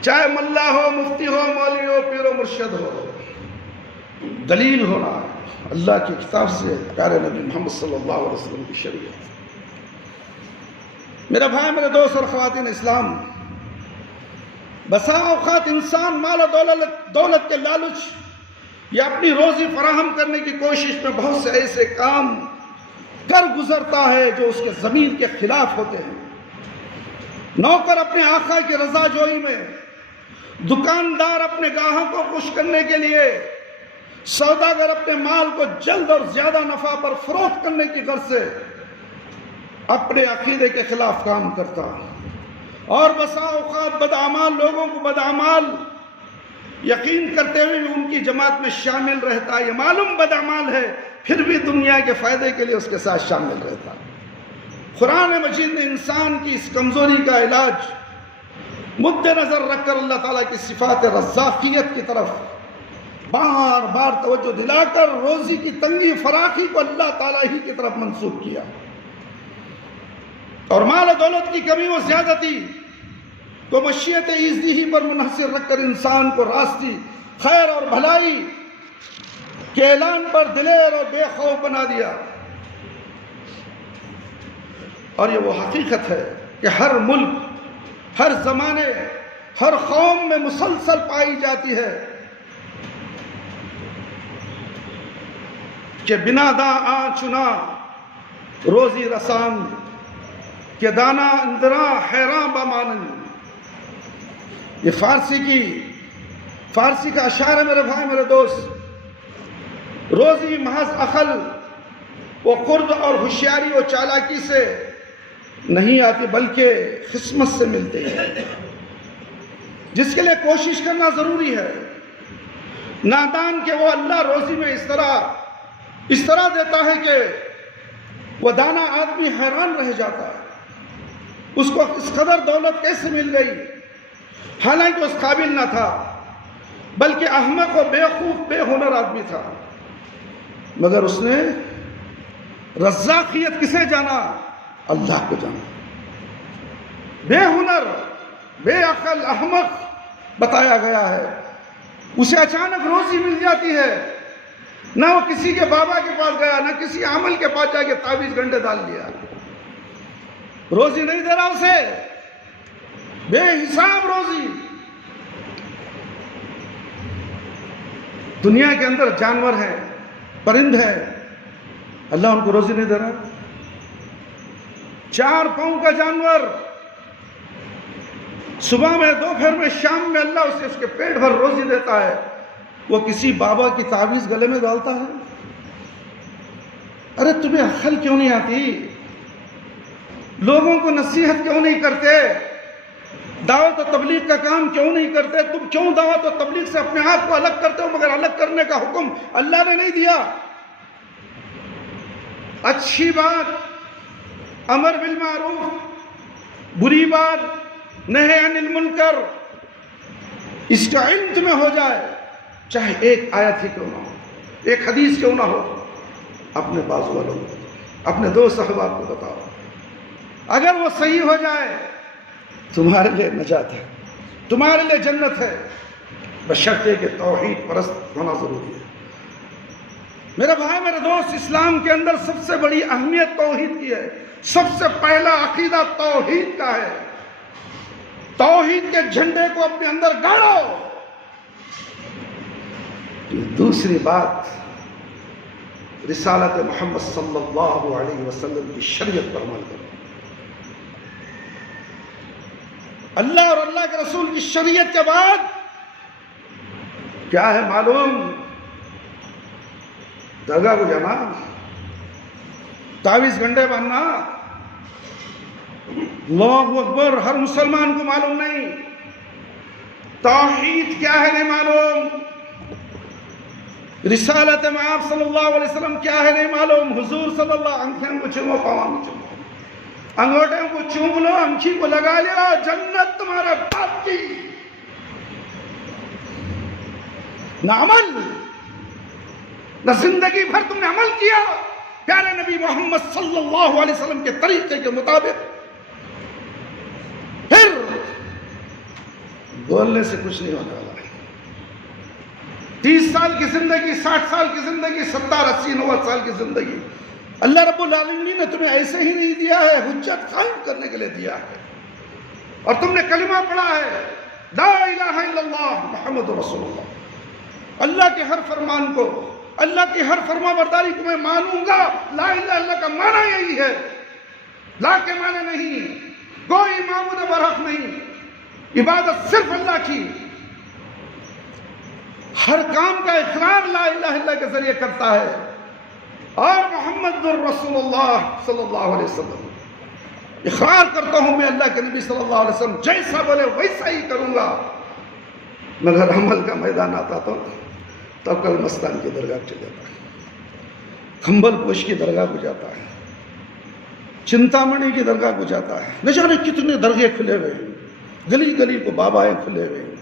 چاہے ملا ہو، مفتی ہو، مولوی ہو، پیر و مرشد ہو، دلیل ہونا اللہ کی کتاب سے، پیارے نبی محمد صلی اللہ علیہ وسلم کی شریعت۔ میرے بھائی، میرے دوست اور خواتین اسلام، بسا اوقات انسان مال و دولت کے لالچ یا اپنی روزی فراہم کرنے کی کوشش میں بہت سے ایسے کام کر گزرتا ہے جو اس کے ضمیر کے خلاف ہوتے ہیں، نوکر اپنے آقا کی رضا جوئی میں، دکاندار اپنے گاہک کو خوش کرنے کے لیے، سوداگر اپنے مال کو جلد اور زیادہ نفع پر فروخت کرنے کی غرض سے اپنے عقیدے کے خلاف کام کرتا، اور بسا اوقات بدعمال لوگوں کو بدعمال یقین کرتے ہوئے بھی ان کی جماعت میں شامل رہتا، یہ معلوم بدعمال ہے پھر بھی دنیا کے فائدے کے لیے اس کے ساتھ شامل رہتا۔ قرآن مجید نے انسان کی اس کمزوری کا علاج مد نظر رکھ کر اللہ تعالیٰ کی صفات رزاقیت کی طرف بار بار توجہ دلا کر روزی کی تنگی فراخی کو اللہ تعالیٰ ہی کی طرف منسوب کیا، اور مال و دولت کی کمی و زیادتی کو مشیت ایزدی ہی پر منحصر رکھ کر انسان کو راستی خیر اور بھلائی کے اعلان پر دلیر اور بے خوف بنا دیا۔ اور یہ وہ حقیقت ہے کہ ہر ملک، ہر زمانے، ہر قوم میں مسلسل پائی جاتی ہے کہ بنا دا آ چنا روزی رسان کہ دانا اندرا حیران بامانن۔ یہ فارسی کا اشعار ہے میرے بھائی، میرے دوست۔ روزی محض عقل و خرد اور ہوشیاری و چالاکی سے نہیں آتی بلکہ قسمت سے ملتے ہیں، جس کے لیے کوشش کرنا ضروری ہے۔ نادان کہ وہ اللہ روزی میں اس طرح دیتا ہے کہ وہ دانا آدمی حیران رہ جاتا ہے، اس کو اس قدر دولت کیسے مل گئی، حالانکہ اس قابل نہ تھا، بلکہ احمق و بیوقوف بے ہنر آدمی تھا، مگر اس نے رزاقیت کسے جانا؟ اللہ کو جانا۔ بے ہنر، بے عقل، احمق بتایا گیا ہے، اسے اچانک روزی مل جاتی ہے، نہ وہ کسی کے بابا کے پاس گیا، نہ کسی عامل کے پاس جا کے تعویذ گنڈے ڈال لیا، روزی نہیں دے رہا اسے، بے حساب روزی۔ دنیا کے اندر جانور ہیں، پرند ہیں، اللہ ان کو روزی نہیں دے رہا۔ 4 پاؤں کا جانور صبح میں، دوپہر میں، شام میں اللہ اسے اس کے پیٹ بھر روزی دیتا ہے، وہ کسی بابا کی تعویذ گلے میں ڈالتا ہے؟ ارے تمہیں عقل کیوں نہیں آتی؟ لوگوں کو نصیحت کیوں نہیں کرتے؟ دعوت و تبلیغ کا کام کیوں نہیں کرتے؟ تم کیوں دعوت و تبلیغ سے اپنے آپ کو الگ کرتے ہو، مگر الگ کرنے کا حکم اللہ نے نہیں دیا؟ اچھی بات، امر بالمعروف، بری بات، نہی عن المنکر، اس کا علم تمہیں ہو جائے، چاہے ایک آیت ہی کیوں نہ ہو، ایک حدیث کیوں نہ ہو، اپنے بازو والوں کو، اپنے دوست احباب کو بتاؤ، اگر وہ صحیح ہو جائے تمہارے لیے نجات ہے، تمہارے لیے جنت ہے، بشرطے کہ توحید پرست ہونا ضروری ہے۔ میرے بھائی، میرے دوست، اسلام کے اندر سب سے بڑی اہمیت توحید کی ہے، سب سے پہلا عقیدہ توحید کا ہے۔ توحید کے جھنڈے کو اپنے اندر گاڑو۔ دوسری بات، رسالت محمد صلی اللہ علیہ وسلم کی شریعت پر عمل کرو۔ اللہ اور اللہ کے رسول کی شریعت کے بعد کیا ہے معلوم؟ درگاہ کو جانا، تعویذ گنڈے باندھنا، اللہ اکبر، ہر مسلمان کو معلوم نہیں۔ توحید کیا ہے نہیں معلوم، رسالت میں آپ صلی اللہ علیہ وسلم کیا ہے نہیں معلوم، حضور صلی اللہ، آنکھیں کو چومو، پاؤں کو چومو، انگوٹھوں کو چوم لو، انکھی کو لگا لیا، جنت تمہارے باپ کی۔ نہ عمل، نہ زندگی بھر تم نے عمل کیا پیارے نبی محمد صلی اللہ علیہ وسلم کے طریقے کے مطابق، پھر بولنے سے کچھ نہیں ہونے والا ہے۔ 30 سال کی زندگی، 60 سال کی زندگی، 70، 80، 90 سال کی زندگی اللہ رب العالمین نے تمہیں ایسے ہی نہیں دیا ہے، حجت قائم کرنے کے لیے دیا ہے، اور تم نے کلمہ پڑھا ہے، لا الہ الا اللہ محمد رسول اللہ، اللہ کے ہر فرمان کو، اللہ کی ہر فرما برداری کو میں مانوں گا۔ لا الہ الا اللہ کا معنی یہی ہے، لا کے معنی نہیں، کوئی معبود برحق نہیں، عبادت صرف اللہ کی، ہر کام کا اقرار لا الہ الا اللہ کے ذریعے کرتا ہے، اور محمد الرسول اللہ صلی اللہ علیہ وسلم اقرار کرتا ہوں میں اللہ کے نبی صلی اللہ علیہ وسلم جیسا بولے ویسا ہی کروں گا، مگر عمل کا میدان آتا تو توکل مستان کی درگاہ چل جاتا ہے، کھمبل پوش کی درگاہ کو جاتا ہے، چنتامنی کی درگاہ کو جاتا ہے، نہ جانے کتنے درگاہ کھلے ہوئے ہیں، گلی گلی کو بابائیں کھلے ہوئے ہیں۔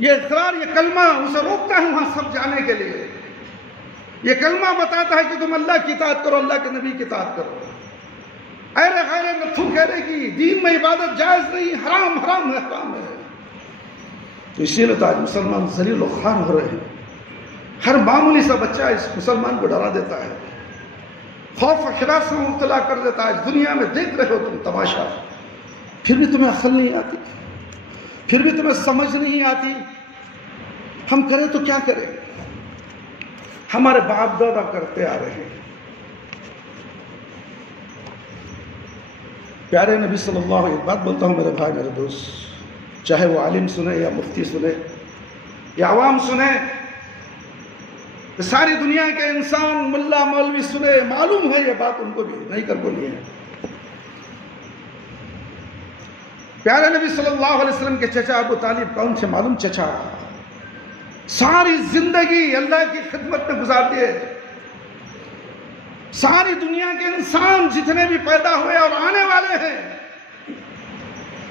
یہ اقرار، یہ کلمہ اسے روکتا ہے وہاں سب جانے کے لیے، یہ کلمہ بتاتا ہے کہ تم اللہ کی اطاعت کرو، اللہ کے نبی کی اطاعت کرو، ایرے غیرے نتھو کہنے کی دین میں عبادت جائز نہیں، حرام حرام ہے، حرام ہے۔ تو اسی لیے تو آج مسلمان ذلیل و خوار ہو رہے ہیں، ہر معمولی سا بچہ اس مسلمان کو ڈرا دیتا ہے، خوف و ہراس میں مبتلا کر دیتا ہے۔ دنیا میں دیکھ رہے ہو تم تماشا، پھر بھی تمہیں عقل نہیں آتی، پھر بھی تمہیں سمجھ نہیں آتی، ہم کریں تو کیا کریں؟ ہمارے باپ دادا کرتے آ رہے ہیں۔ پیارے نبی صلی اللہ علیہ وسلم، ایک بات بولتا ہوں میرے بھائی میرے دوست، چاہے وہ عالم سنے یا مفتی سنے یا عوام سنے، ساری دنیا کے انسان ملا مولوی سنے، معلوم ہے یہ بات ان کو بھی نہیں کر بولی ہے۔ پیارے نبی صلی اللہ علیہ وسلم کے چچا ابو طالب کون تھے معلوم؟ چچا ساری زندگی اللہ کی خدمت میں گزار دیے، ساری دنیا کے انسان جتنے بھی پیدا ہوئے اور آنے والے ہیں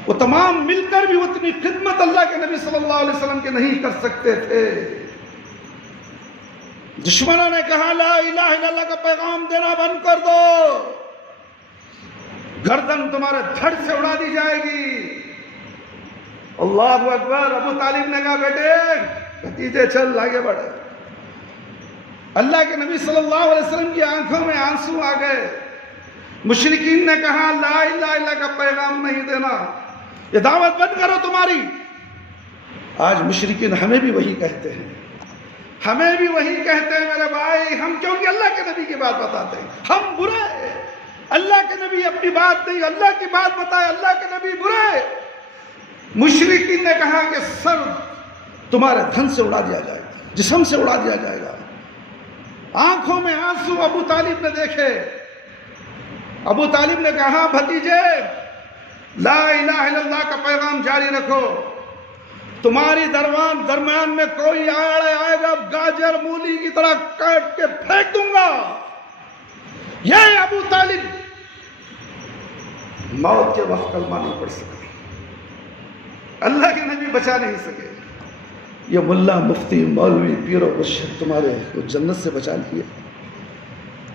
وہ تمام مل کر بھی اتنی خدمت اللہ کے نبی صلی اللہ علیہ وسلم کے نہیں کر سکتے تھے۔ دشمنوں نے کہا لا الہ الا اللہ کا پیغام دینا بند کر دو، گردن تمہارے دھڑ سے اڑا دی جائے گی۔ اللہ اکبر۔ ابو طالب نے کہا بیٹے بھتیجے چل آگے بڑھے۔ اللہ کے نبی صلی اللہ علیہ وسلم کی آنکھوں میں آنسو آ گئے۔ مشرکین نے کہا لا الہ الا اللہ کا پیغام نہیں دینا، یہ دعوت بند کرو تمہاری۔ آج مشرکین ہمیں بھی وہی کہتے ہیں، ہمیں بھی وہی کہتے ہیں میرے بھائی، ہم کیونکہ اللہ کے نبی کی بات بتاتے ہیں، ہم برے ہیں۔ اللہ کے نبی اپنی بات نہیں، اللہ کی بات بتائے، اللہ کے نبی برے۔ مشرکین نے کہا کہ سر تمہارے دھن سے اڑا دیا جائے گا، جسم سے اڑا دیا جائے گا۔ آنکھوں میں آنسو ابو طالب نے دیکھے۔ ابو طالب نے کہا بھتیجے لا الہ الا اللہ کا پیغام جاری رکھو، تمہاری درمیان میں کوئی آئے گا گاجر مولی کی طرح کاٹ کے پھینک دوں گا۔ یہ ابو طالب موت کے وقت کلمہ نہیں پڑھ سکے، اللہ کے نبی بچا نہیں سکے۔ یہ ملا مفتی مولوی پیر و مرشد تمہارے کو جنت سے بچا لیے۔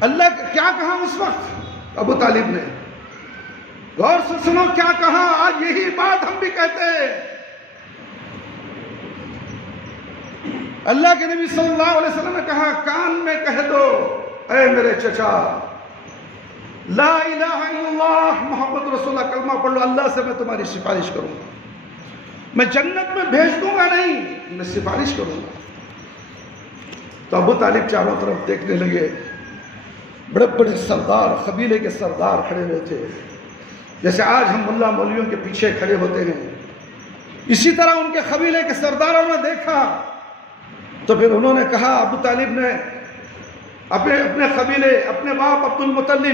اللہ کیا کہا اس وقت ابو طالب نے؟ غور سے سنو کیا کہا۔ آج یہی بات ہم بھی کہتے ہیں۔ اللہ کے نبی صلی اللہ علیہ وسلم نے کہا کان میں کہہ دو اے میرے چچا لا الہ الا اللہ محمد رسول اللہ، کلمہ پڑھ لو، اللہ سے میں تمہاری سفارش کروں گا، میں جنت میں بھیج دوں گا نہیں، میں سفارش کروں گا۔ تو ابو طالب چاروں طرف دیکھنے لگے، بڑے بڑے سردار، قبیلے کے سردار کھڑے ہوئے تھے، جیسے آج ہم ملا مولویوں کے پیچھے کھڑے ہوتے ہیں، اسی طرح ان کے قبیلے کے سرداروں نے دیکھا تو پھر انہوں نے کہا، ابو طالب نے اپنے قبیلے، اپنے باپ عبد المطلب،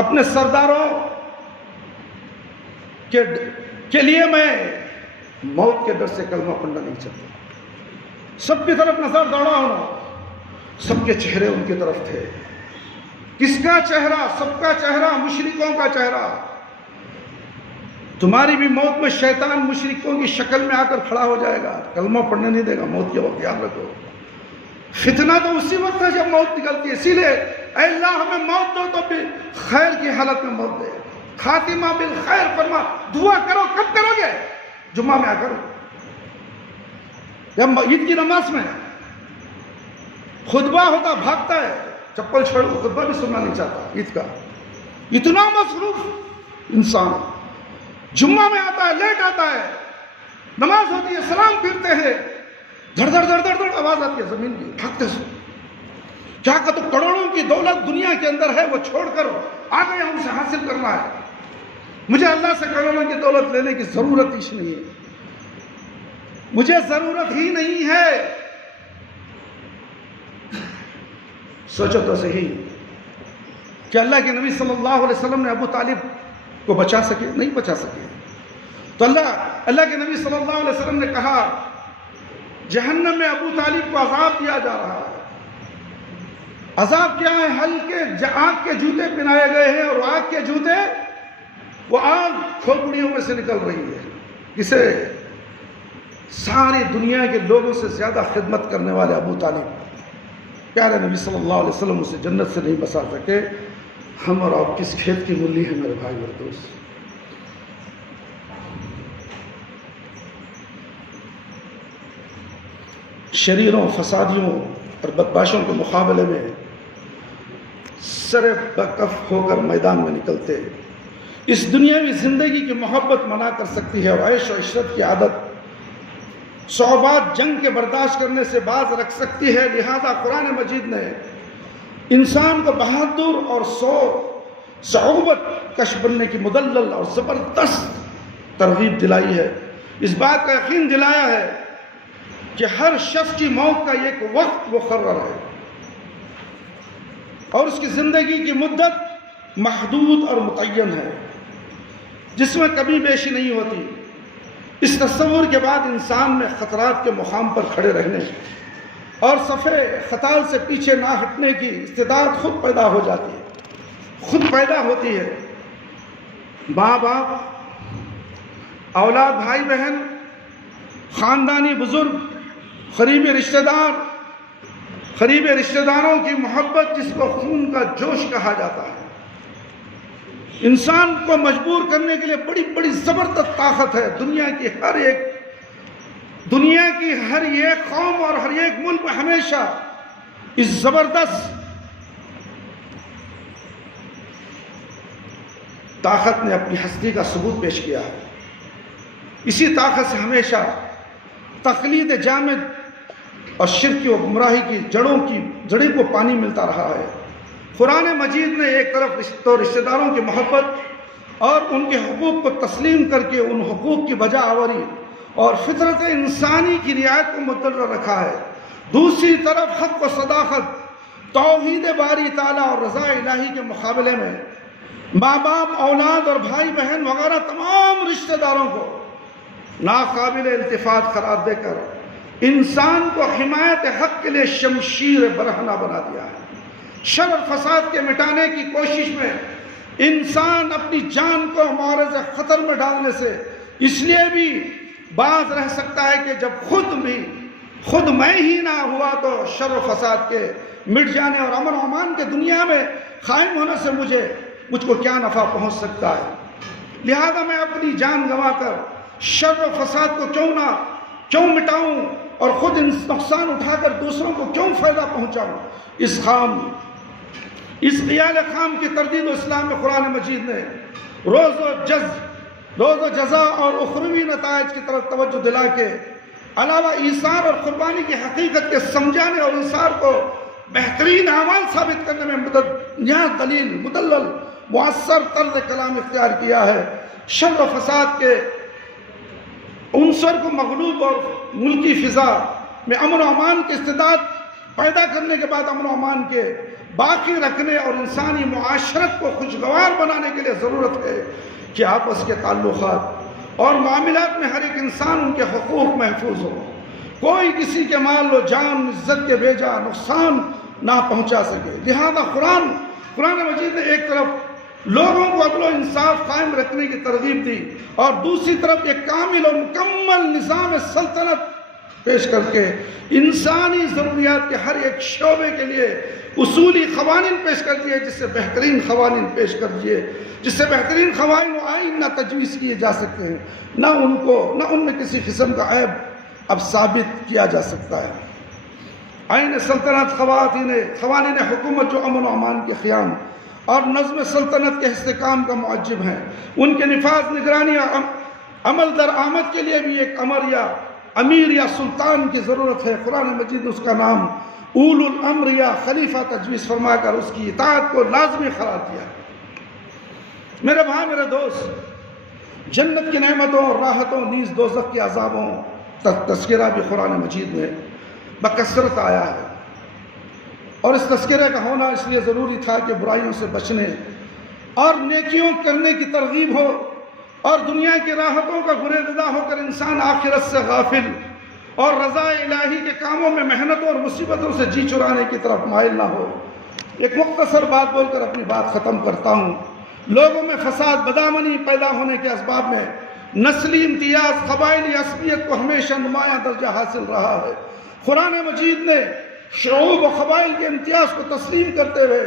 اپنے سرداروں کے لیے میں موت کے ڈر سے کلمہ پڑھنا نہیں چاہتا۔ سب کی طرف نظر دوڑا ہونا، سب کے چہرے ان کی طرف تھے۔ کس کا چہرہ؟ سب کا چہرہ، مشرکوں کا چہرہ۔ تمہاری بھی موت میں شیطان مشرکوں کی شکل میں آ کر کھڑا ہو جائے گا، کلمہ پڑھنے نہیں دے گا موت کے وقت، یاد رکھو۔ فتنہ تو اسی وقت ہے جب موت نکلتی ہے، اسی لیے اے اللہ ہمیں موت دو تو بھی خیر کی حالت میں موت دے، خاتمہ بالخیر فرما۔ دعا کرو، کب کرو گے؟ جمعہ میں آ کر، جب عید کی نماز میں خطبہ ہوتا بھاگتا ہے، چپل چھوڑ خطبہ بھی سننا نہیں چاہتا عید کا، اتنا مصروف انسان۔ جمعہ میں آتا ہے، لیٹ آتا ہے، نماز ہوتی ہے، سلام پھرتے ہیں، دھڑ دھڑ دھڑ دھڑ دھڑ آواز آتی ہے زمین کی، بھاگتے سو۔ کیا کہ تو کروڑوں کی دولت دنیا کے اندر ہے، وہ چھوڑ کر آ گئے، ہم اسے حاصل کرنا ہے۔ مجھے اللہ سے کروڑوں کی دولت لینے کی ضرورت ہی نہیں ہے، مجھے ضرورت ہی نہیں ہے۔ سوچو تو صحیح کہ اللہ کے نبی صلی اللہ علیہ وسلم نے ابو طالب کو بچا سکے؟ نہیں بچا سکے۔ تو اللہ کے نبی صلی اللہ علیہ وسلم نے کہا جہنم میں ابو طالب کو عذاب دیا جا رہا ہے۔ عذاب کیا ہے؟ ہلکے آگ کے جوتے پہنائے گئے ہیں، اور آگ کے جوتے، وہ آگ کھوپڑیوں میں سے نکل رہی ہے۔ کسے؟ ساری دنیا کے لوگوں سے زیادہ خدمت کرنے والے ابو طالب، پیارے نبی صلی اللہ علیہ وسلم اسے جنت سے نہیں بسا سکے۔ ہم اور آپ کس کھیت کی مولی ہیں میرے بھائی اور دوست؟ شریروں، فسادیوں اور بدماشوں کے مقابلے میں سر بکف ہو کر میدان میں نکلتے۔ اس دنیاوی زندگی کی محبت منع کر سکتی ہے، اور عیش و عشرت کی عادت صعوبات جنگ کے برداشت کرنے سے باز رکھ سکتی ہے۔ لہذا قرآن مجید نے انسان کو بہادر اور صعوبت کش بننے کی مدلل اور زبردست ترغیب دلائی ہے۔ اس بات کا یقین دلایا ہے کہ ہر شخص کی موت کا ایک وقت مقرر ہے، اور اس کی زندگی کی مدت محدود اور متعین ہے، جس میں کمی بیشی نہیں ہوتی۔ اس تصور کے بعد انسان میں خطرات کے مقام پر کھڑے رہنے اور صفِ خطال سے پیچھے نہ ہٹنے کی استعداد خود پیدا ہو جاتی ہے، خود پیدا ہوتی ہے۔ ماں باپ، اولاد، بھائی بہن، خاندانی بزرگ، قریبی رشتہ داروں کی محبت، جس کو خون کا جوش کہا جاتا ہے، انسان کو مجبور کرنے کے لیے بڑی بڑی زبردست طاقت ہے۔ دنیا کی ہر ایک قوم اور ہر ایک ملک میں ہمیشہ اس زبردست طاقت نے اپنی ہستی کا ثبوت پیش کیا ہے۔ اسی طاقت سے ہمیشہ تقلید جامد اور شرک و گمراہی کی جڑی کو پانی ملتا رہا ہے۔ قرآن مجید نے ایک طرف رشتہ داروں کی محبت اور ان کے حقوق کو تسلیم کر کے ان حقوق کی بجا آوری اور فطرت انسانی کی رعایت کو متضمن رکھا ہے، دوسری طرف حق و صداقت، توحید باری تعالیٰ اور رضا الہی کے مقابلے میں ماں باپ، اولاد اور بھائی بہن وغیرہ تمام رشتہ داروں کو ناقابل التفات قرار دے کر انسان کو حمایت حق کے لیے شمشیر برہنہ بنا دیا ہے۔ شر اور فساد کے مٹانے کی کوشش میں انسان اپنی جان کو معرض خطر میں ڈالنے سے اس لیے بھی باز رہ سکتا ہے کہ جب خود میں ہی نہ ہوا تو شر و فساد کے مٹ جانے اور امن و امان کے دنیا میں قائم ہونے سے مجھ کو کیا نفع پہنچ سکتا ہے۔ لہذا میں اپنی جان گنوا کر شر و فساد کو کیوں مٹاؤں اور خود نقصان اٹھا کر دوسروں کو کیوں فائدہ پہنچاؤں؟ اس خیال خام کی تردید اسلام میں قرآن مجید نے روز و جزا اور اخروی نتائج کی طرف توجہ دلا کے علاوہ ایثار اور قربانی کی حقیقت کے سمجھانے اور ایثار کو بہترین اعمال ثابت کرنے میں یہاں دلیل مدلل مؤثر طرز کلام اختیار کیا ہے۔ شر و فساد کے عنصر کو مغلوب اور ملکی فضا میں امن و امان کی استعداد پیدا کرنے کے بعد امن و امان کے باقی رکھنے اور انسانی معاشرت کو خوشگوار بنانے کے لیے ضرورت ہے کہ آپس کے تعلقات اور معاملات میں ہر ایک انسان ان کے حقوق محفوظ ہو، کوئی کسی کے مال و جان عزت کے بیجا نقصان نہ پہنچا سکے۔ لہذا قرآن مجید نے ایک طرف لوگوں کو عدل و انصاف قائم رکھنے کی ترغیب دی اور دوسری طرف ایک کامل و مکمل نظام سلطنت پیش کر کے انسانی ضروریات کے ہر ایک شعبے کے لیے اصولی قوانین پیش کر دیے، جس سے بہترین قوانین پیش کر دیے، جس سے بہترین قوانین و آئین نہ تجویز کیے جا سکتے ہیں، نہ ان میں کسی قسم کا عیب اب ثابت کیا جا سکتا ہے۔ آئین سلطنت قوانین حکومت جو امن و امان کے قیام اور نظم سلطنت کے استحکام کا معجب ہیں، ان کے نفاذ، نگرانی اور عمل درآمد کے لیے بھی ایک امیر یا سلطان کی ضرورت ہے۔ قرآن مجید نے اس کا نام اول الامر یا خلیفہ تجویز فرما کر اس کی اطاعت کو لازمی قرار دیا۔ میرے بھائی، میرے دوست، جنت کی نعمتوں اور راحتوں نیز دوزخ کے عذابوں تک تذکرہ بھی قرآن مجید میں بکثرت آیا ہے، اور اس تذکرے کا ہونا اس لیے ضروری تھا کہ برائیوں سے بچنے اور نیکیوں کرنے کی ترغیب ہو، اور دنیا کی راحتوں کا گریزدہ ہو کر انسان آخرت سے غافل اور رضا الہی کے کاموں میں محنتوں اور مصیبتوں سے جی چرانے کی طرف مائل نہ ہو۔ ایک مختصر بات بول کر اپنی بات ختم کرتا ہوں۔ لوگوں میں فساد، بدامنی پیدا ہونے کے اسباب میں نسلی امتیاز، قبائلی عصبیت کو ہمیشہ نمایاں درجہ حاصل رہا ہے۔ قرآن مجید نے شعوب و قبائل کے امتیاز کو تسلیم کرتے ہوئے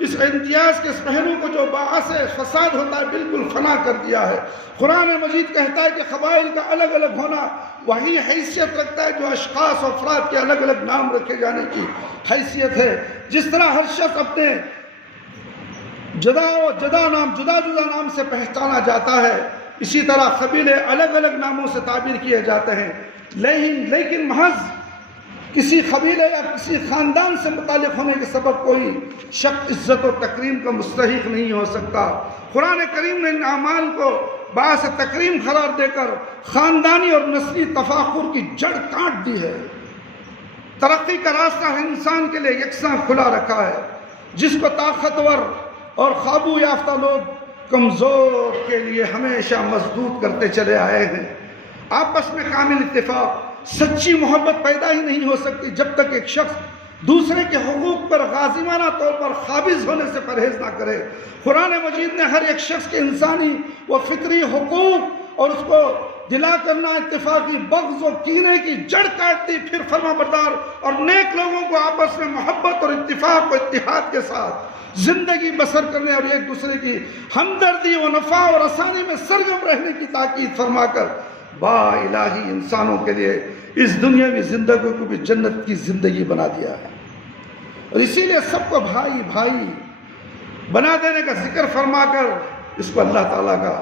اس امتیاز کے اس پہلو کو جو باعث فساد ہوتا ہے بالکل فنا کر دیا ہے۔ قرآن مجید کہتا ہے کہ قبائل کا الگ الگ ہونا وہی حیثیت رکھتا ہے جو اشخاص و افراد کے الگ الگ نام رکھے جانے کی حیثیت ہے۔ جس طرح ہر شخص اپنے جدا نام سے پہچانا جاتا ہے، اسی طرح قبیلے الگ الگ ناموں سے تعبیر کیے جاتے ہیں، لیکن محض کسی قبیلے یا کسی خاندان سے متعلق ہونے کے سبب کوئی شخص عزت و تکریم کا مستحق نہیں ہو سکتا۔ قرآن کریم نے ان اعمال کو باعث تکریم قرار دے کر خاندانی اور نسلی تفاخر کی جڑ کاٹ دی ہے۔ ترقی کا راستہ ہر انسان کے لیے یکساں کھلا رکھا ہے، جس کو طاقتور اور قابو یافتہ لوگ کمزور کے لیے ہمیشہ مسدود کرتے چلے آئے ہیں۔ آپس میں کامل اتفاق، سچی محبت پیدا ہی نہیں ہو سکتی جب تک ایک شخص دوسرے کے حقوق پر غازمانہ طور پر قابض ہونے سے پرہیز نہ کرے۔ قرآن مجید نے ہر ایک شخص کے انسانی و فطری حقوق اور اس کو دلا کرنا اتفاقی بغض و کینے کی جڑ کاٹ دی، پھر فرما بردار اور نیک لوگوں کو آپس میں محبت اور اتفاق و اتحاد کے ساتھ زندگی بسر کرنے اور ایک دوسرے کی ہمدردی و نفع اور آسانی میں سرگرم رہنے کی تاکید فرما کر با الہی انسانوں کے لیے اس دنیاوی زندگی کو بھی جنت کی زندگی بنا دیا ہے۔ اور اسی لیے سب کو بھائی بھائی بنا دینے کا ذکر فرما کر اس کو اللہ تعالیٰ کا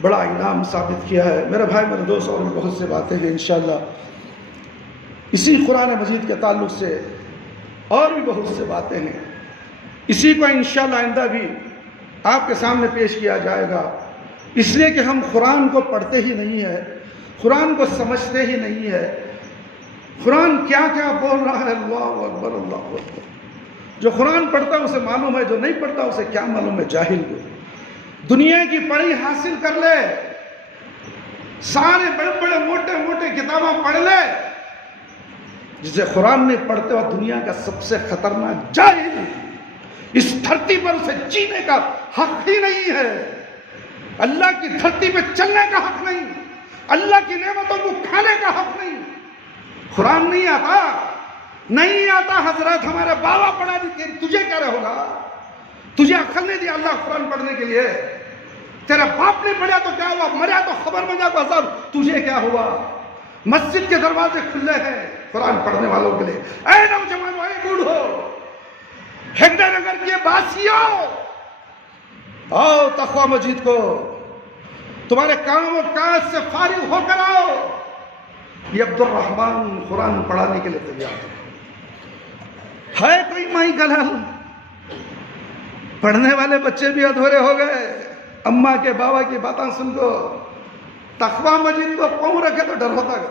بڑا انعام ثابت کیا ہے۔ میرے بھائی میرے دوست، اور بہت سے باتیں ہیں انشاءاللہ اسی قرآن مجید کے تعلق سے، اور بھی بہت سے باتیں ہیں، اسی کو انشاءاللہ آئندہ بھی آپ کے سامنے پیش کیا جائے گا، اس لیے کہ ہم قرآن کو پڑھتے ہی نہیں ہے، قرآن کو سمجھتے ہی نہیں ہے۔ قرآن کیا کیا بول رہا ہے، اللہ اکبر اللہ اکبر۔ جو قرآن پڑھتا ہے اسے معلوم ہے، جو نہیں پڑھتا اسے کیا معلوم ہے، جاہل کو۔ دنیا کی پڑھی حاصل کر لے، سارے بڑے بڑے موٹے کتابیں پڑھ لے، جسے قرآن نہیں پڑھتے ہو دنیا کا سب سے خطرناک جاہل، اس دھرتی پر اسے جینے کا حق ہی نہیں ہے، اللہ کی دھرتی پہ چلنے کا حق نہیں، اللہ کی نعمتوں کو کھانے کا حق نہیں۔ قرآن نہیں آتا حضرت ہمارے بابا پڑھا دی، تجھے کیا رہے ہوگا؟ تجھے عقل نہیں دی اللہ قرآن پڑھنے کے لیے؟ تیرا باپ نہیں پڑھا تو کیا ہوا؟ مریا تو خبر میں جا کو عذاب، تجھے کیا ہوا؟ مسجد کے دروازے کھلے ہیں قرآن پڑھنے والوں کے لیے۔ اے نوجوانوں، اے بوڑھو، ہگڈے نگر کے باسیوں، آؤ تقوی مجید کو تمہارے کام و کاج سے فارغ ہو کر آؤ۔ یہ عبد الرحمن قرآن پڑھانے کے لیے تیار ہے کوئی مائی کا لال؟ پڑھنے والے بچے بھی ادھورے ہو گئے، اماں کے بابا کی باتیں سن کو تقوی مجید کو پاؤں رکھے تو ڈر ہوتا ہے،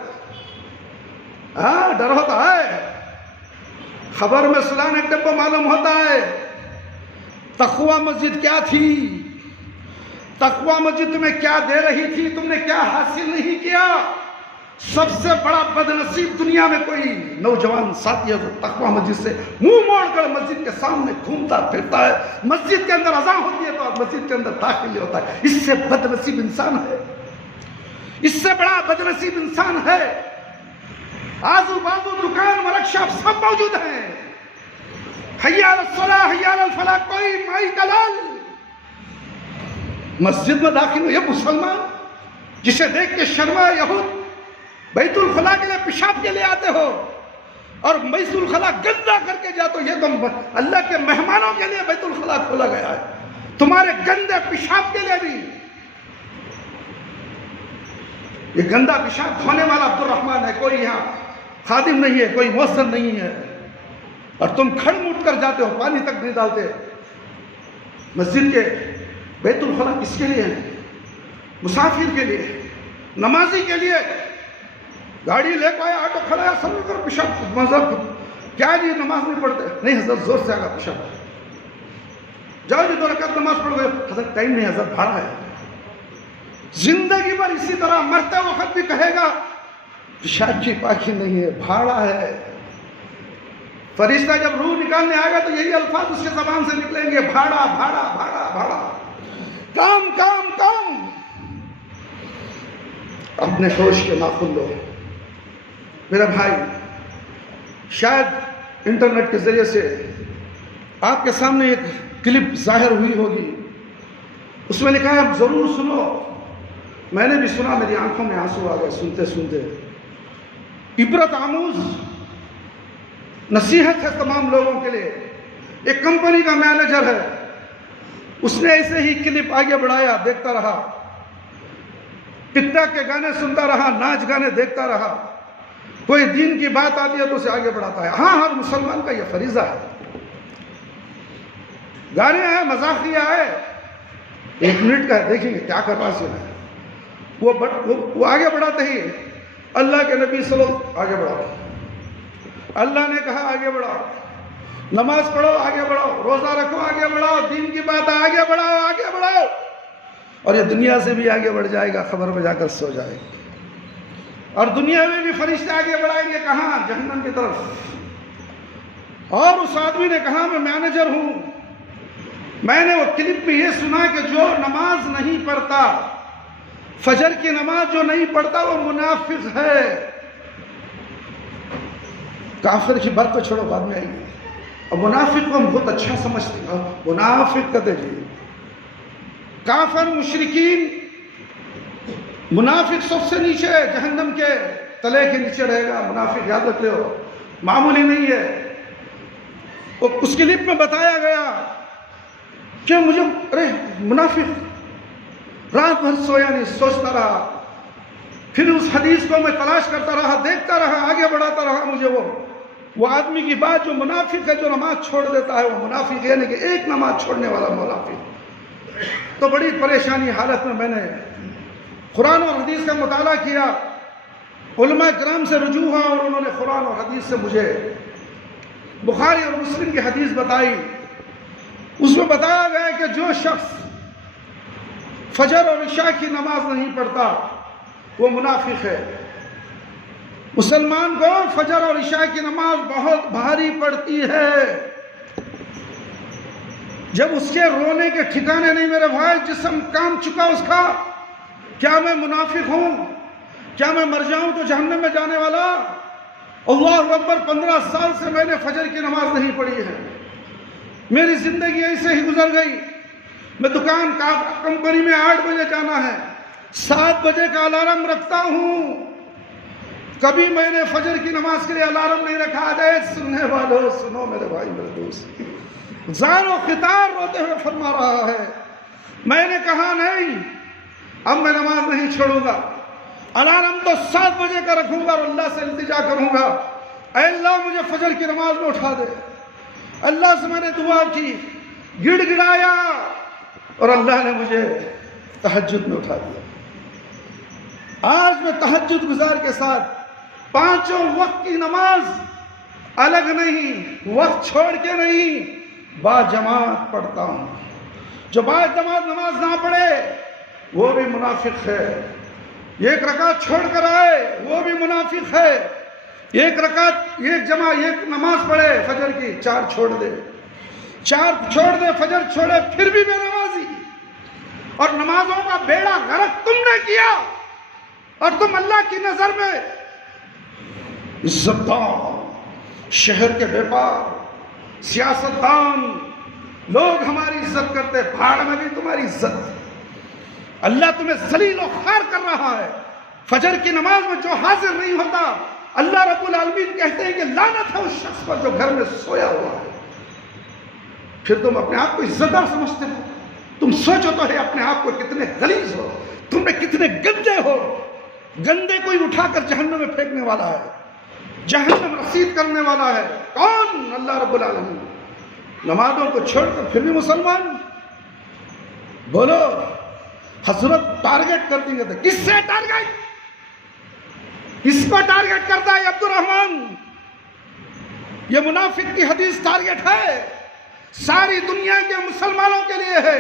ہاں ڈر ہوتا ہے۔ خبر میں سنان ایک ڈبہ معلوم ہوتا ہے تقوی مسجد کیا تھی، تقوی مسجد تمہیں کیا دے رہی تھی، تم نے کیا حاصل نہیں کیا۔ سب سے بڑا بدنصیب دنیا میں کوئی نوجوان ساتھی ہے جو تقوی مسجد سے منہ موڑ کر مسجد کے سامنے گھومتا پھرتا ہے، مسجد کے اندر اذان ہوتی ہے تو مسجد کے اندر داخل نہیں ہوتا ہے۔ اس سے بدنصیب انسان ہے، اس سے بڑا بدنصیب انسان ہے۔ آزو بازو دکان ورکشاپ سب موجود ہیں، حی علی الصلاۃ حی علی الفلاح، کوئی مائی کا لال مسجد میں داخل ہو۔ یہ مسلمان جسے دیکھ کے شرما یہود بیت الخلاء کے لیے پیشاب کے لیے آتے ہو اور بیت الخلاء گندا کر کے جاتے ہو، یہ تو اللہ کے مہمانوں کے لیے بیت الخلاء کھولا گیا ہے، تمہارے گندے پیشاب کے لیے بھی۔ یہ گندا پیشاب دھونے والا عبد الرحمن ہے، کوئی یہاں خادم نہیں ہے، کوئی مؤذن نہیں ہے، اور تم کھڑ موٹ کر جاتے ہو، پانی تک نہیں ڈالتے۔ مسجد کے بیت الخلا کس کے لیے ہے؟ مسافر کے لیے، نمازی کے لیے۔ گاڑی لے کے آیا، آٹو کھڑا ہے، سب کر پیشاب مذہب کیا جی نماز نہیں پڑھتے؟ نہیں حضرت زور سے آگا پیشاب، جاؤ جی 2 رکعت نماز پڑھ گئے۔ حضرت ٹائم نہیں حضرت، بھاڑا ہے۔ زندگی بھر اسی طرح مرتے وقت بھی کہے گا پیشاب کی پاکی نہیں ہے، بھاڑا ہے۔ فرشتہ جب روح نکالنے آئے گا تو یہی الفاظ اس کے زبان سے نکلیں گے، بھاڑا بھاڑا بھاڑا بھاڑا، کام کام کام۔ اپنے ہوش کے ناخن لو میرا بھائی۔ شاید انٹرنیٹ کے ذریعے سے آپ کے سامنے ایک کلپ ظاہر ہوئی ہوگی، اس میں لکھا ہے آپ ضرور سنو۔ میں نے بھی سنا، میری آنکھوں میں آنسو آ گئے سنتے سنتے۔ عبرت آموز نصیحت ہے تمام لوگوں کے لیے۔ ایک کمپنی کا مینیجر ہے، اس نے ایسے ہی کلپ آگے بڑھایا، دیکھتا رہا، ٹک ٹاک کے گانے سنتا رہا، ناچ گانے دیکھتا رہا، کوئی دین کی بات آتی ہے تو اسے آگے بڑھاتا ہے۔ ہاں ہر مسلمان کا یہ فریضہ ہے۔ گانے ہیں، مزاحیہ ہے، 1 منٹ کا ہے، دیکھیں گے کیا کر رہا ہے۔ وہ آگے بڑھاتے ہی اللہ کے نبی صلی اللہ علیہ وسلم آگے بڑھاؤ، اللہ نے کہا آگے بڑھاؤ، نماز پڑھو آگے بڑھاؤ، روزہ رکھو آگے بڑھاؤ، دین کی بات آگے بڑھاؤ آگے بڑھاؤ، اور یہ دنیا سے بھی آگے بڑھ جائے گا، خبر میں جا کر سو جائے گا۔ اور دنیا میں بھی فرشتے آگے بڑھائیں گے، کہاں؟ جہنم کی طرف۔ اور اس آدمی نے کہا میں مینیجر ہوں، میں نے وہ کلپ میں یہ سنا کہ جو نماز نہیں پڑھتا، فجر کی نماز جو نہیں پڑھتا وہ منافق ہے۔ کافر کی بات تو چھوڑو، بعد میں آئیں گے۔ اور منافق کو ہم بہت اچھا سمجھتے ہیں، منافق کہتے جی کافر مشرکین۔ منافق سب سے نیچے جہنم کے تلے کے نیچے رہے گا۔ منافق یاد رکھ لو، معمولی نہیں ہے۔ اس کلپ میں بتایا گیا کہ مجھے منافق رات بھر سویا نہیں، سوچتا رہا، پھر اس حدیث کو میں تلاش کرتا رہا، دیکھتا رہا، آگے بڑھاتا رہا۔ مجھے وہ آدمی کی بات، جو منافق ہے جو نماز چھوڑ دیتا ہے وہ منافق ہے، یعنی کہ ایک نماز چھوڑنے والا منافق۔ تو بڑی پریشانی حالت میں نے قرآن اور حدیث کا مطالعہ کیا، علماء کرام سے رجوع ہوا، اور انہوں نے قرآن اور حدیث سے مجھے بخاری اور مسلم کی حدیث بتائی۔ اس میں بتایا گیا کہ جو شخص فجر اور عشاء کی نماز نہیں پڑھتا وہ منافق ہے۔ مسلمان کو فجر اور عشاء کی نماز بہت بھاری پڑتی ہے۔ جب اس کے رونے کے ٹھکانے نہیں میرے بھائی، جسم کام چکا اس کا، کیا میں منافق ہوں؟ کیا میں مر جاؤں تو جہنم میں جانے والا؟ اللہ اکبر، 15 سال سے میں نے فجر کی نماز نہیں پڑھی ہے، میری زندگی ایسے ہی گزر گئی۔ میں دکان کمپنی میں 8 بجے جانا ہے، 7 بجے کا الارم رکھتا ہوں، کبھی میں نے فجر کی نماز کے لیے الارم نہیں رکھا۔ آج سننے والوں سنو میرے بھائی میرے دوست، زار و خطار روتے ہوئے فرما رہا ہے، میں نے کہا نہیں، اب میں نماز نہیں چھوڑوں گا، الارم تو 7 بجے کا رکھوں گا اور اللہ سے التجا کروں گا، اے اللہ مجھے فجر کی نماز میں اٹھا دے۔ اللہ سے میں نے دعا کی، گڑ گڑایا، اور اللہ نے مجھے تہجد میں اٹھا دیا۔ آج میں تہجد گزار کے ساتھ 5 وقت کی نماز الگ نہیں، وقت چھوڑ کے نہیں، با جماعت پڑھتا ہوں۔ جو با جماعت نماز نہ پڑھے وہ بھی منافق ہے، 1 رکعت چھوڑ کر آئے وہ بھی منافق ہے، 1 رکعت 1 جمع 1 نماز پڑھے فجر کی، 4 چھوڑ دے، 4 چھوڑ دے، فجر چھوڑے پھر بھی بے نمازی۔ اور نمازوں کا بیڑا غرق تم نے کیا، اور تم اللہ کی نظر میں عزتدار، شہر کے بیپار، سیاستدان لوگ ہماری عزت کرتے، بھاڑ میں بھی تمہاری عزت۔ اللہ تمہیں ذلیل و خوار کر رہا ہے۔ فجر کی نماز میں جو حاضر نہیں ہوتا، اللہ رب العالمین کہتے ہیں کہ لعنت ہے اس شخص پر جو گھر میں سویا ہوا ہے۔ پھر تم اپنے آپ کو عزتدار سمجھتے ہو؟ تم سوچو تو ہے اپنے آپ کو کتنے غلیظ ہو، تم نے کتنے گندے ہو۔ گندے کوئی اٹھا کر جہنم میں پھینکنے والا ہے، جہنم رسید کرنے والا ہے کون؟ اللہ رب العالمین۔ نمازوں کو چھوڑ کر پھر بھی مسلمان، بولو حضرت ٹارگٹ کرتی ہے، کس سے ٹارگٹ؟ کس کو ٹارگٹ کرتا ہے عبد الرحمن؟ یہ منافق کی حدیث ٹارگٹ ہے، ساری دنیا کے مسلمانوں کے لیے ہے،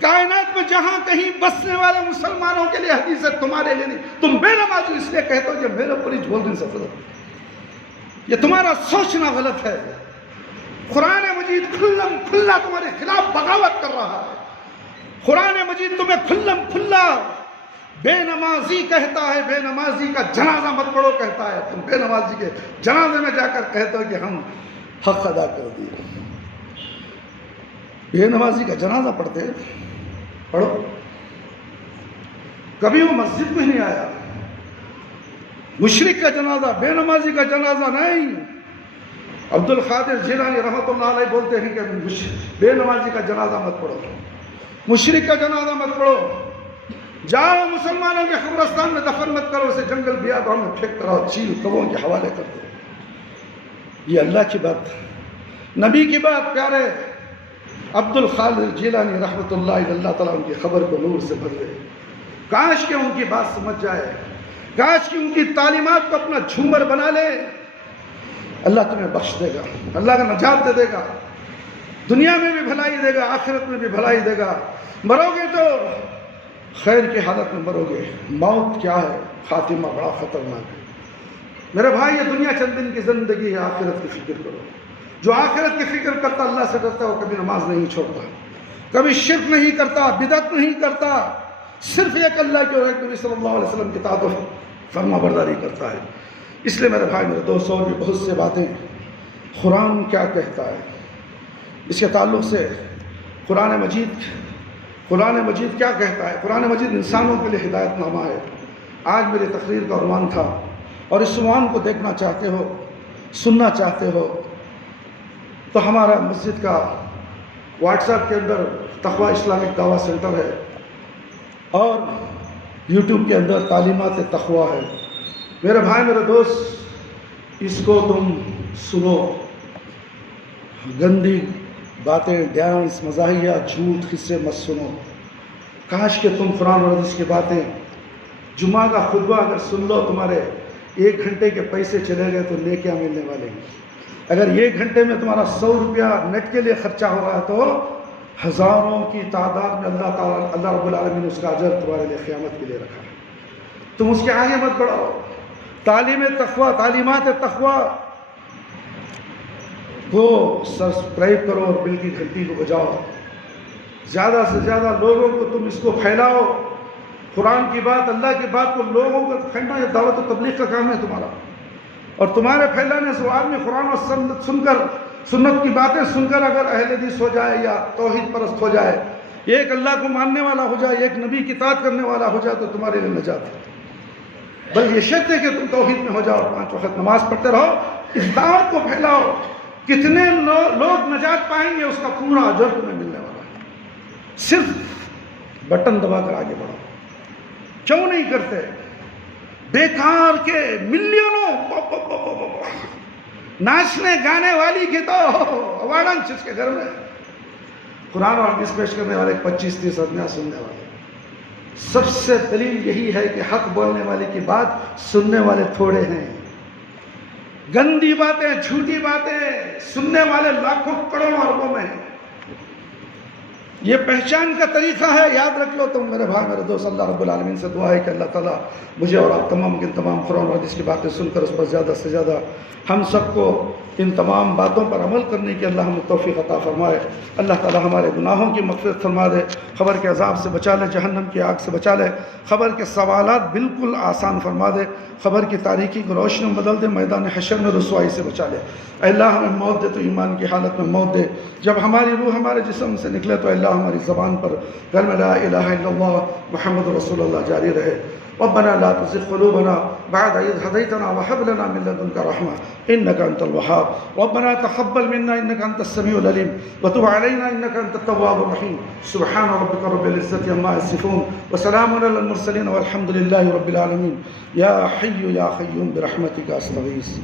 کائنات میں جہاں کہیں بسنے والے مسلمانوں کے لیے حدیث ہے، تمہارے لیے نہیں۔ تم بے نمازی اس لیے کہتے ہو کہ میرے پولیس بول نہیں سکتے، یہ تمہارا سوچنا غلط ہے۔ قرآن مجید کھلم کھلا تمہارے خلاف بغاوت کر رہا ہے، قرآن مجید تمہیں کھلم کھلا بے نمازی کہتا ہے، بے نمازی کا جنازہ مت پڑھو کہتا ہے۔ تم بے نمازی کے جنازے میں جا کر کہتے ہو کہ ہم حق ادا کر دیے۔ بے نمازی کا جنازہ پڑھتے پڑھو، کبھی وہ مسجد میں نہیں آیا۔ مشرک کا جنازہ، بے نمازی کا جنازہ نہیں۔ عبد القادر جیلانی رحمۃ اللہ علیہ بولتے ہیں کہ بے نمازی کا جنازہ مت پڑھو، مشرک کا جنازہ مت پڑھو، جاؤ مسلمانوں کے قبرستان میں دفن مت کرو، اسے جنگل بیابان میں پھینک کر آؤ، چیل کبوں کے حوالے کر دو۔ یہ اللہ کی بات، نبی کی بات۔ پیارے عبد القادر جیلانی رحمۃ اللہ تعالیٰ ان کی خبر کو نور سے بھر دے۔ کاش کہ ان کی بات سمجھ جائے، کاش کہ ان کی تعلیمات کو اپنا جھومر بنا لے۔ اللہ تمہیں بخش دے گا، اللہ کا نجات دے دے گا، دنیا میں بھی بھلائی دے گا، آخرت میں بھی بھلائی دے گا۔ مرو گے تو خیر کی حالت میں مرو گے۔ موت کیا ہے؟ خاتمہ بڑا خطرناک ہے۔ میرے بھائی، یہ دنیا چند دن کی زندگی ہے، آخرت کی فکر کرو۔ جو آخرت کی فکر کرتا، اللہ سے ڈرتا، وہ کبھی نماز نہیں چھوڑتا، کبھی شرک نہیں کرتا، بدعت نہیں کرتا، صرف ایک اللہ کی اور ایک نبی صلی اللہ علیہ وسلم کی اطاعت و فرما برداری کرتا ہے۔ اس لیے میرے بھائی، میرے دوست، اور بھی بہت سے باتیں قرآن کیا کہتا ہے اس کے تعلق سے، قرآن مجید کیا کہتا ہے؟ قرآن مجید انسانوں کے لیے ہدایت نامہ ہے۔ آج میری تقریر کا عنوان تھا، اور اس عنوان کو دیکھنا چاہتے ہو، سننا چاہتے ہو تو ہمارا مسجد کا واٹس ایپ کے اندر تقویٰ اسلامک دعویٰ سینٹر ہے، اور یوٹیوب کے اندر تعلیمات تقویٰ ہے۔ میرے بھائی، میرے دوست، اس کو تم سنو، گندی باتیں، ڈانس، مزاحیہ، جھوٹ، قصے مت سنو۔ کاش کہ تم قرآن اور حدیث کی باتیں، جمعہ کا خطبہ اگر سن لو، تمہارے 1 گھنٹے کے پیسے چلے گئے تو نیکیاں ملنے والے ہیں۔ اگر 1 گھنٹے میں تمہارا 100 روپیہ نیٹ کے لیے خرچہ ہو رہا ہے تو ہزاروں کی تعداد میں اللہ رب العالمین نے اس کا اجر تمہارے لیے قیامت کے لیے رکھا ہے۔ تم اس کے آگے مت بڑھاؤ۔ تعلیمات تقویٰ کو سبسکرائب کرو اور بل کی گھنٹی کو بجاؤ، زیادہ سے زیادہ لوگوں کو تم اس کو پھیلاؤ۔ قرآن کی بات، اللہ کی بات کو لوگوں کو پھیلانا، یہ دعوت و تبلیغ کا کام ہے تمہارا۔ اور تمہارے پھیلانے سے وہ آدمی قرآن اور سنت کی باتیں سن کر اگر اہل حدیث ہو جائے یا توحید پرست ہو جائے، ایک اللہ کو ماننے والا ہو جائے، ایک نبی کی اطاعت کرنے والا ہو جائے، تو تمہارے لیے نجات ہے۔ بل یہ شرط ہے کہ تم توحید میں ہو جاؤ، 5 وقت نماز پڑھتے رہو، اس دعوت کو پھیلاؤ۔ کتنے لوگ نجات پائیں گے، اس کا پورا اجر تمہیں ملنے والا ہے۔ صرف بٹن دبا کر آگے بڑھو۔ کیوں نہیں کرتے؟ بیکار کے ملینوں ناچنے گانے والی کی تو اوارڈنس اس کے گھر میں، قرآن اور حدیث پیش کرنے والے 25-30 آدمیاں سننے والے۔ سب سے دلیل یہی ہے کہ حق بولنے والے کی بات سننے والے تھوڑے ہیں، گندی باتیں، جھوٹی باتیں سننے والے لاکھوں کروڑوں اربوں میں ہیں۔ یہ پہچان کا طریقہ ہے، یاد رکھ لو تم میرے بھائی، میرے دوست۔ اللہ رب العالمین سے دعا ہے کہ اللہ تعالیٰ مجھے اور آپ تمام کے تمام قرآن اور حدیث کی باتیں سن کر اس پر زیادہ سے زیادہ ہم سب کو ان تمام باتوں پر عمل کرنے کی اللہ ہمیں توفیق عطا فرمائے۔ اللہ تعالیٰ ہمارے گناہوں کی مغفرت فرما دے، قبر کے عذاب سے بچا لے، جہنم کی آگ سے بچا لے، قبر کے سوالات بالکل آسان فرما دے، قبر کی تاریکی کو روشنی میں بدل دے، میدان حشر میں رسوائی سے بچا لے۔ اے اللہ ہمیں موت دے تو ایمان کی حالت میں موت دے، جب ہماری روح ہمارے جسم سے نکلے تو اللہ ہماری زبان پر کلمہ لا الہ الا اللہ محمد رسول اللہ جاری رہے۔ ربنا لا تزغ قلوبنا بعد إذ هديتنا وهب لنا من لدنك رحمة إنك أنت الوهاب ربنا تقبل منا إنك أنت السميع العليم وتب علينا إنك أنت التواب الرحيم سبحان ربك رب العزة عما يصفون وسلام على المرسلين والحمد لله رب العالمين يا حي يا قيوم برحمتك أستغيث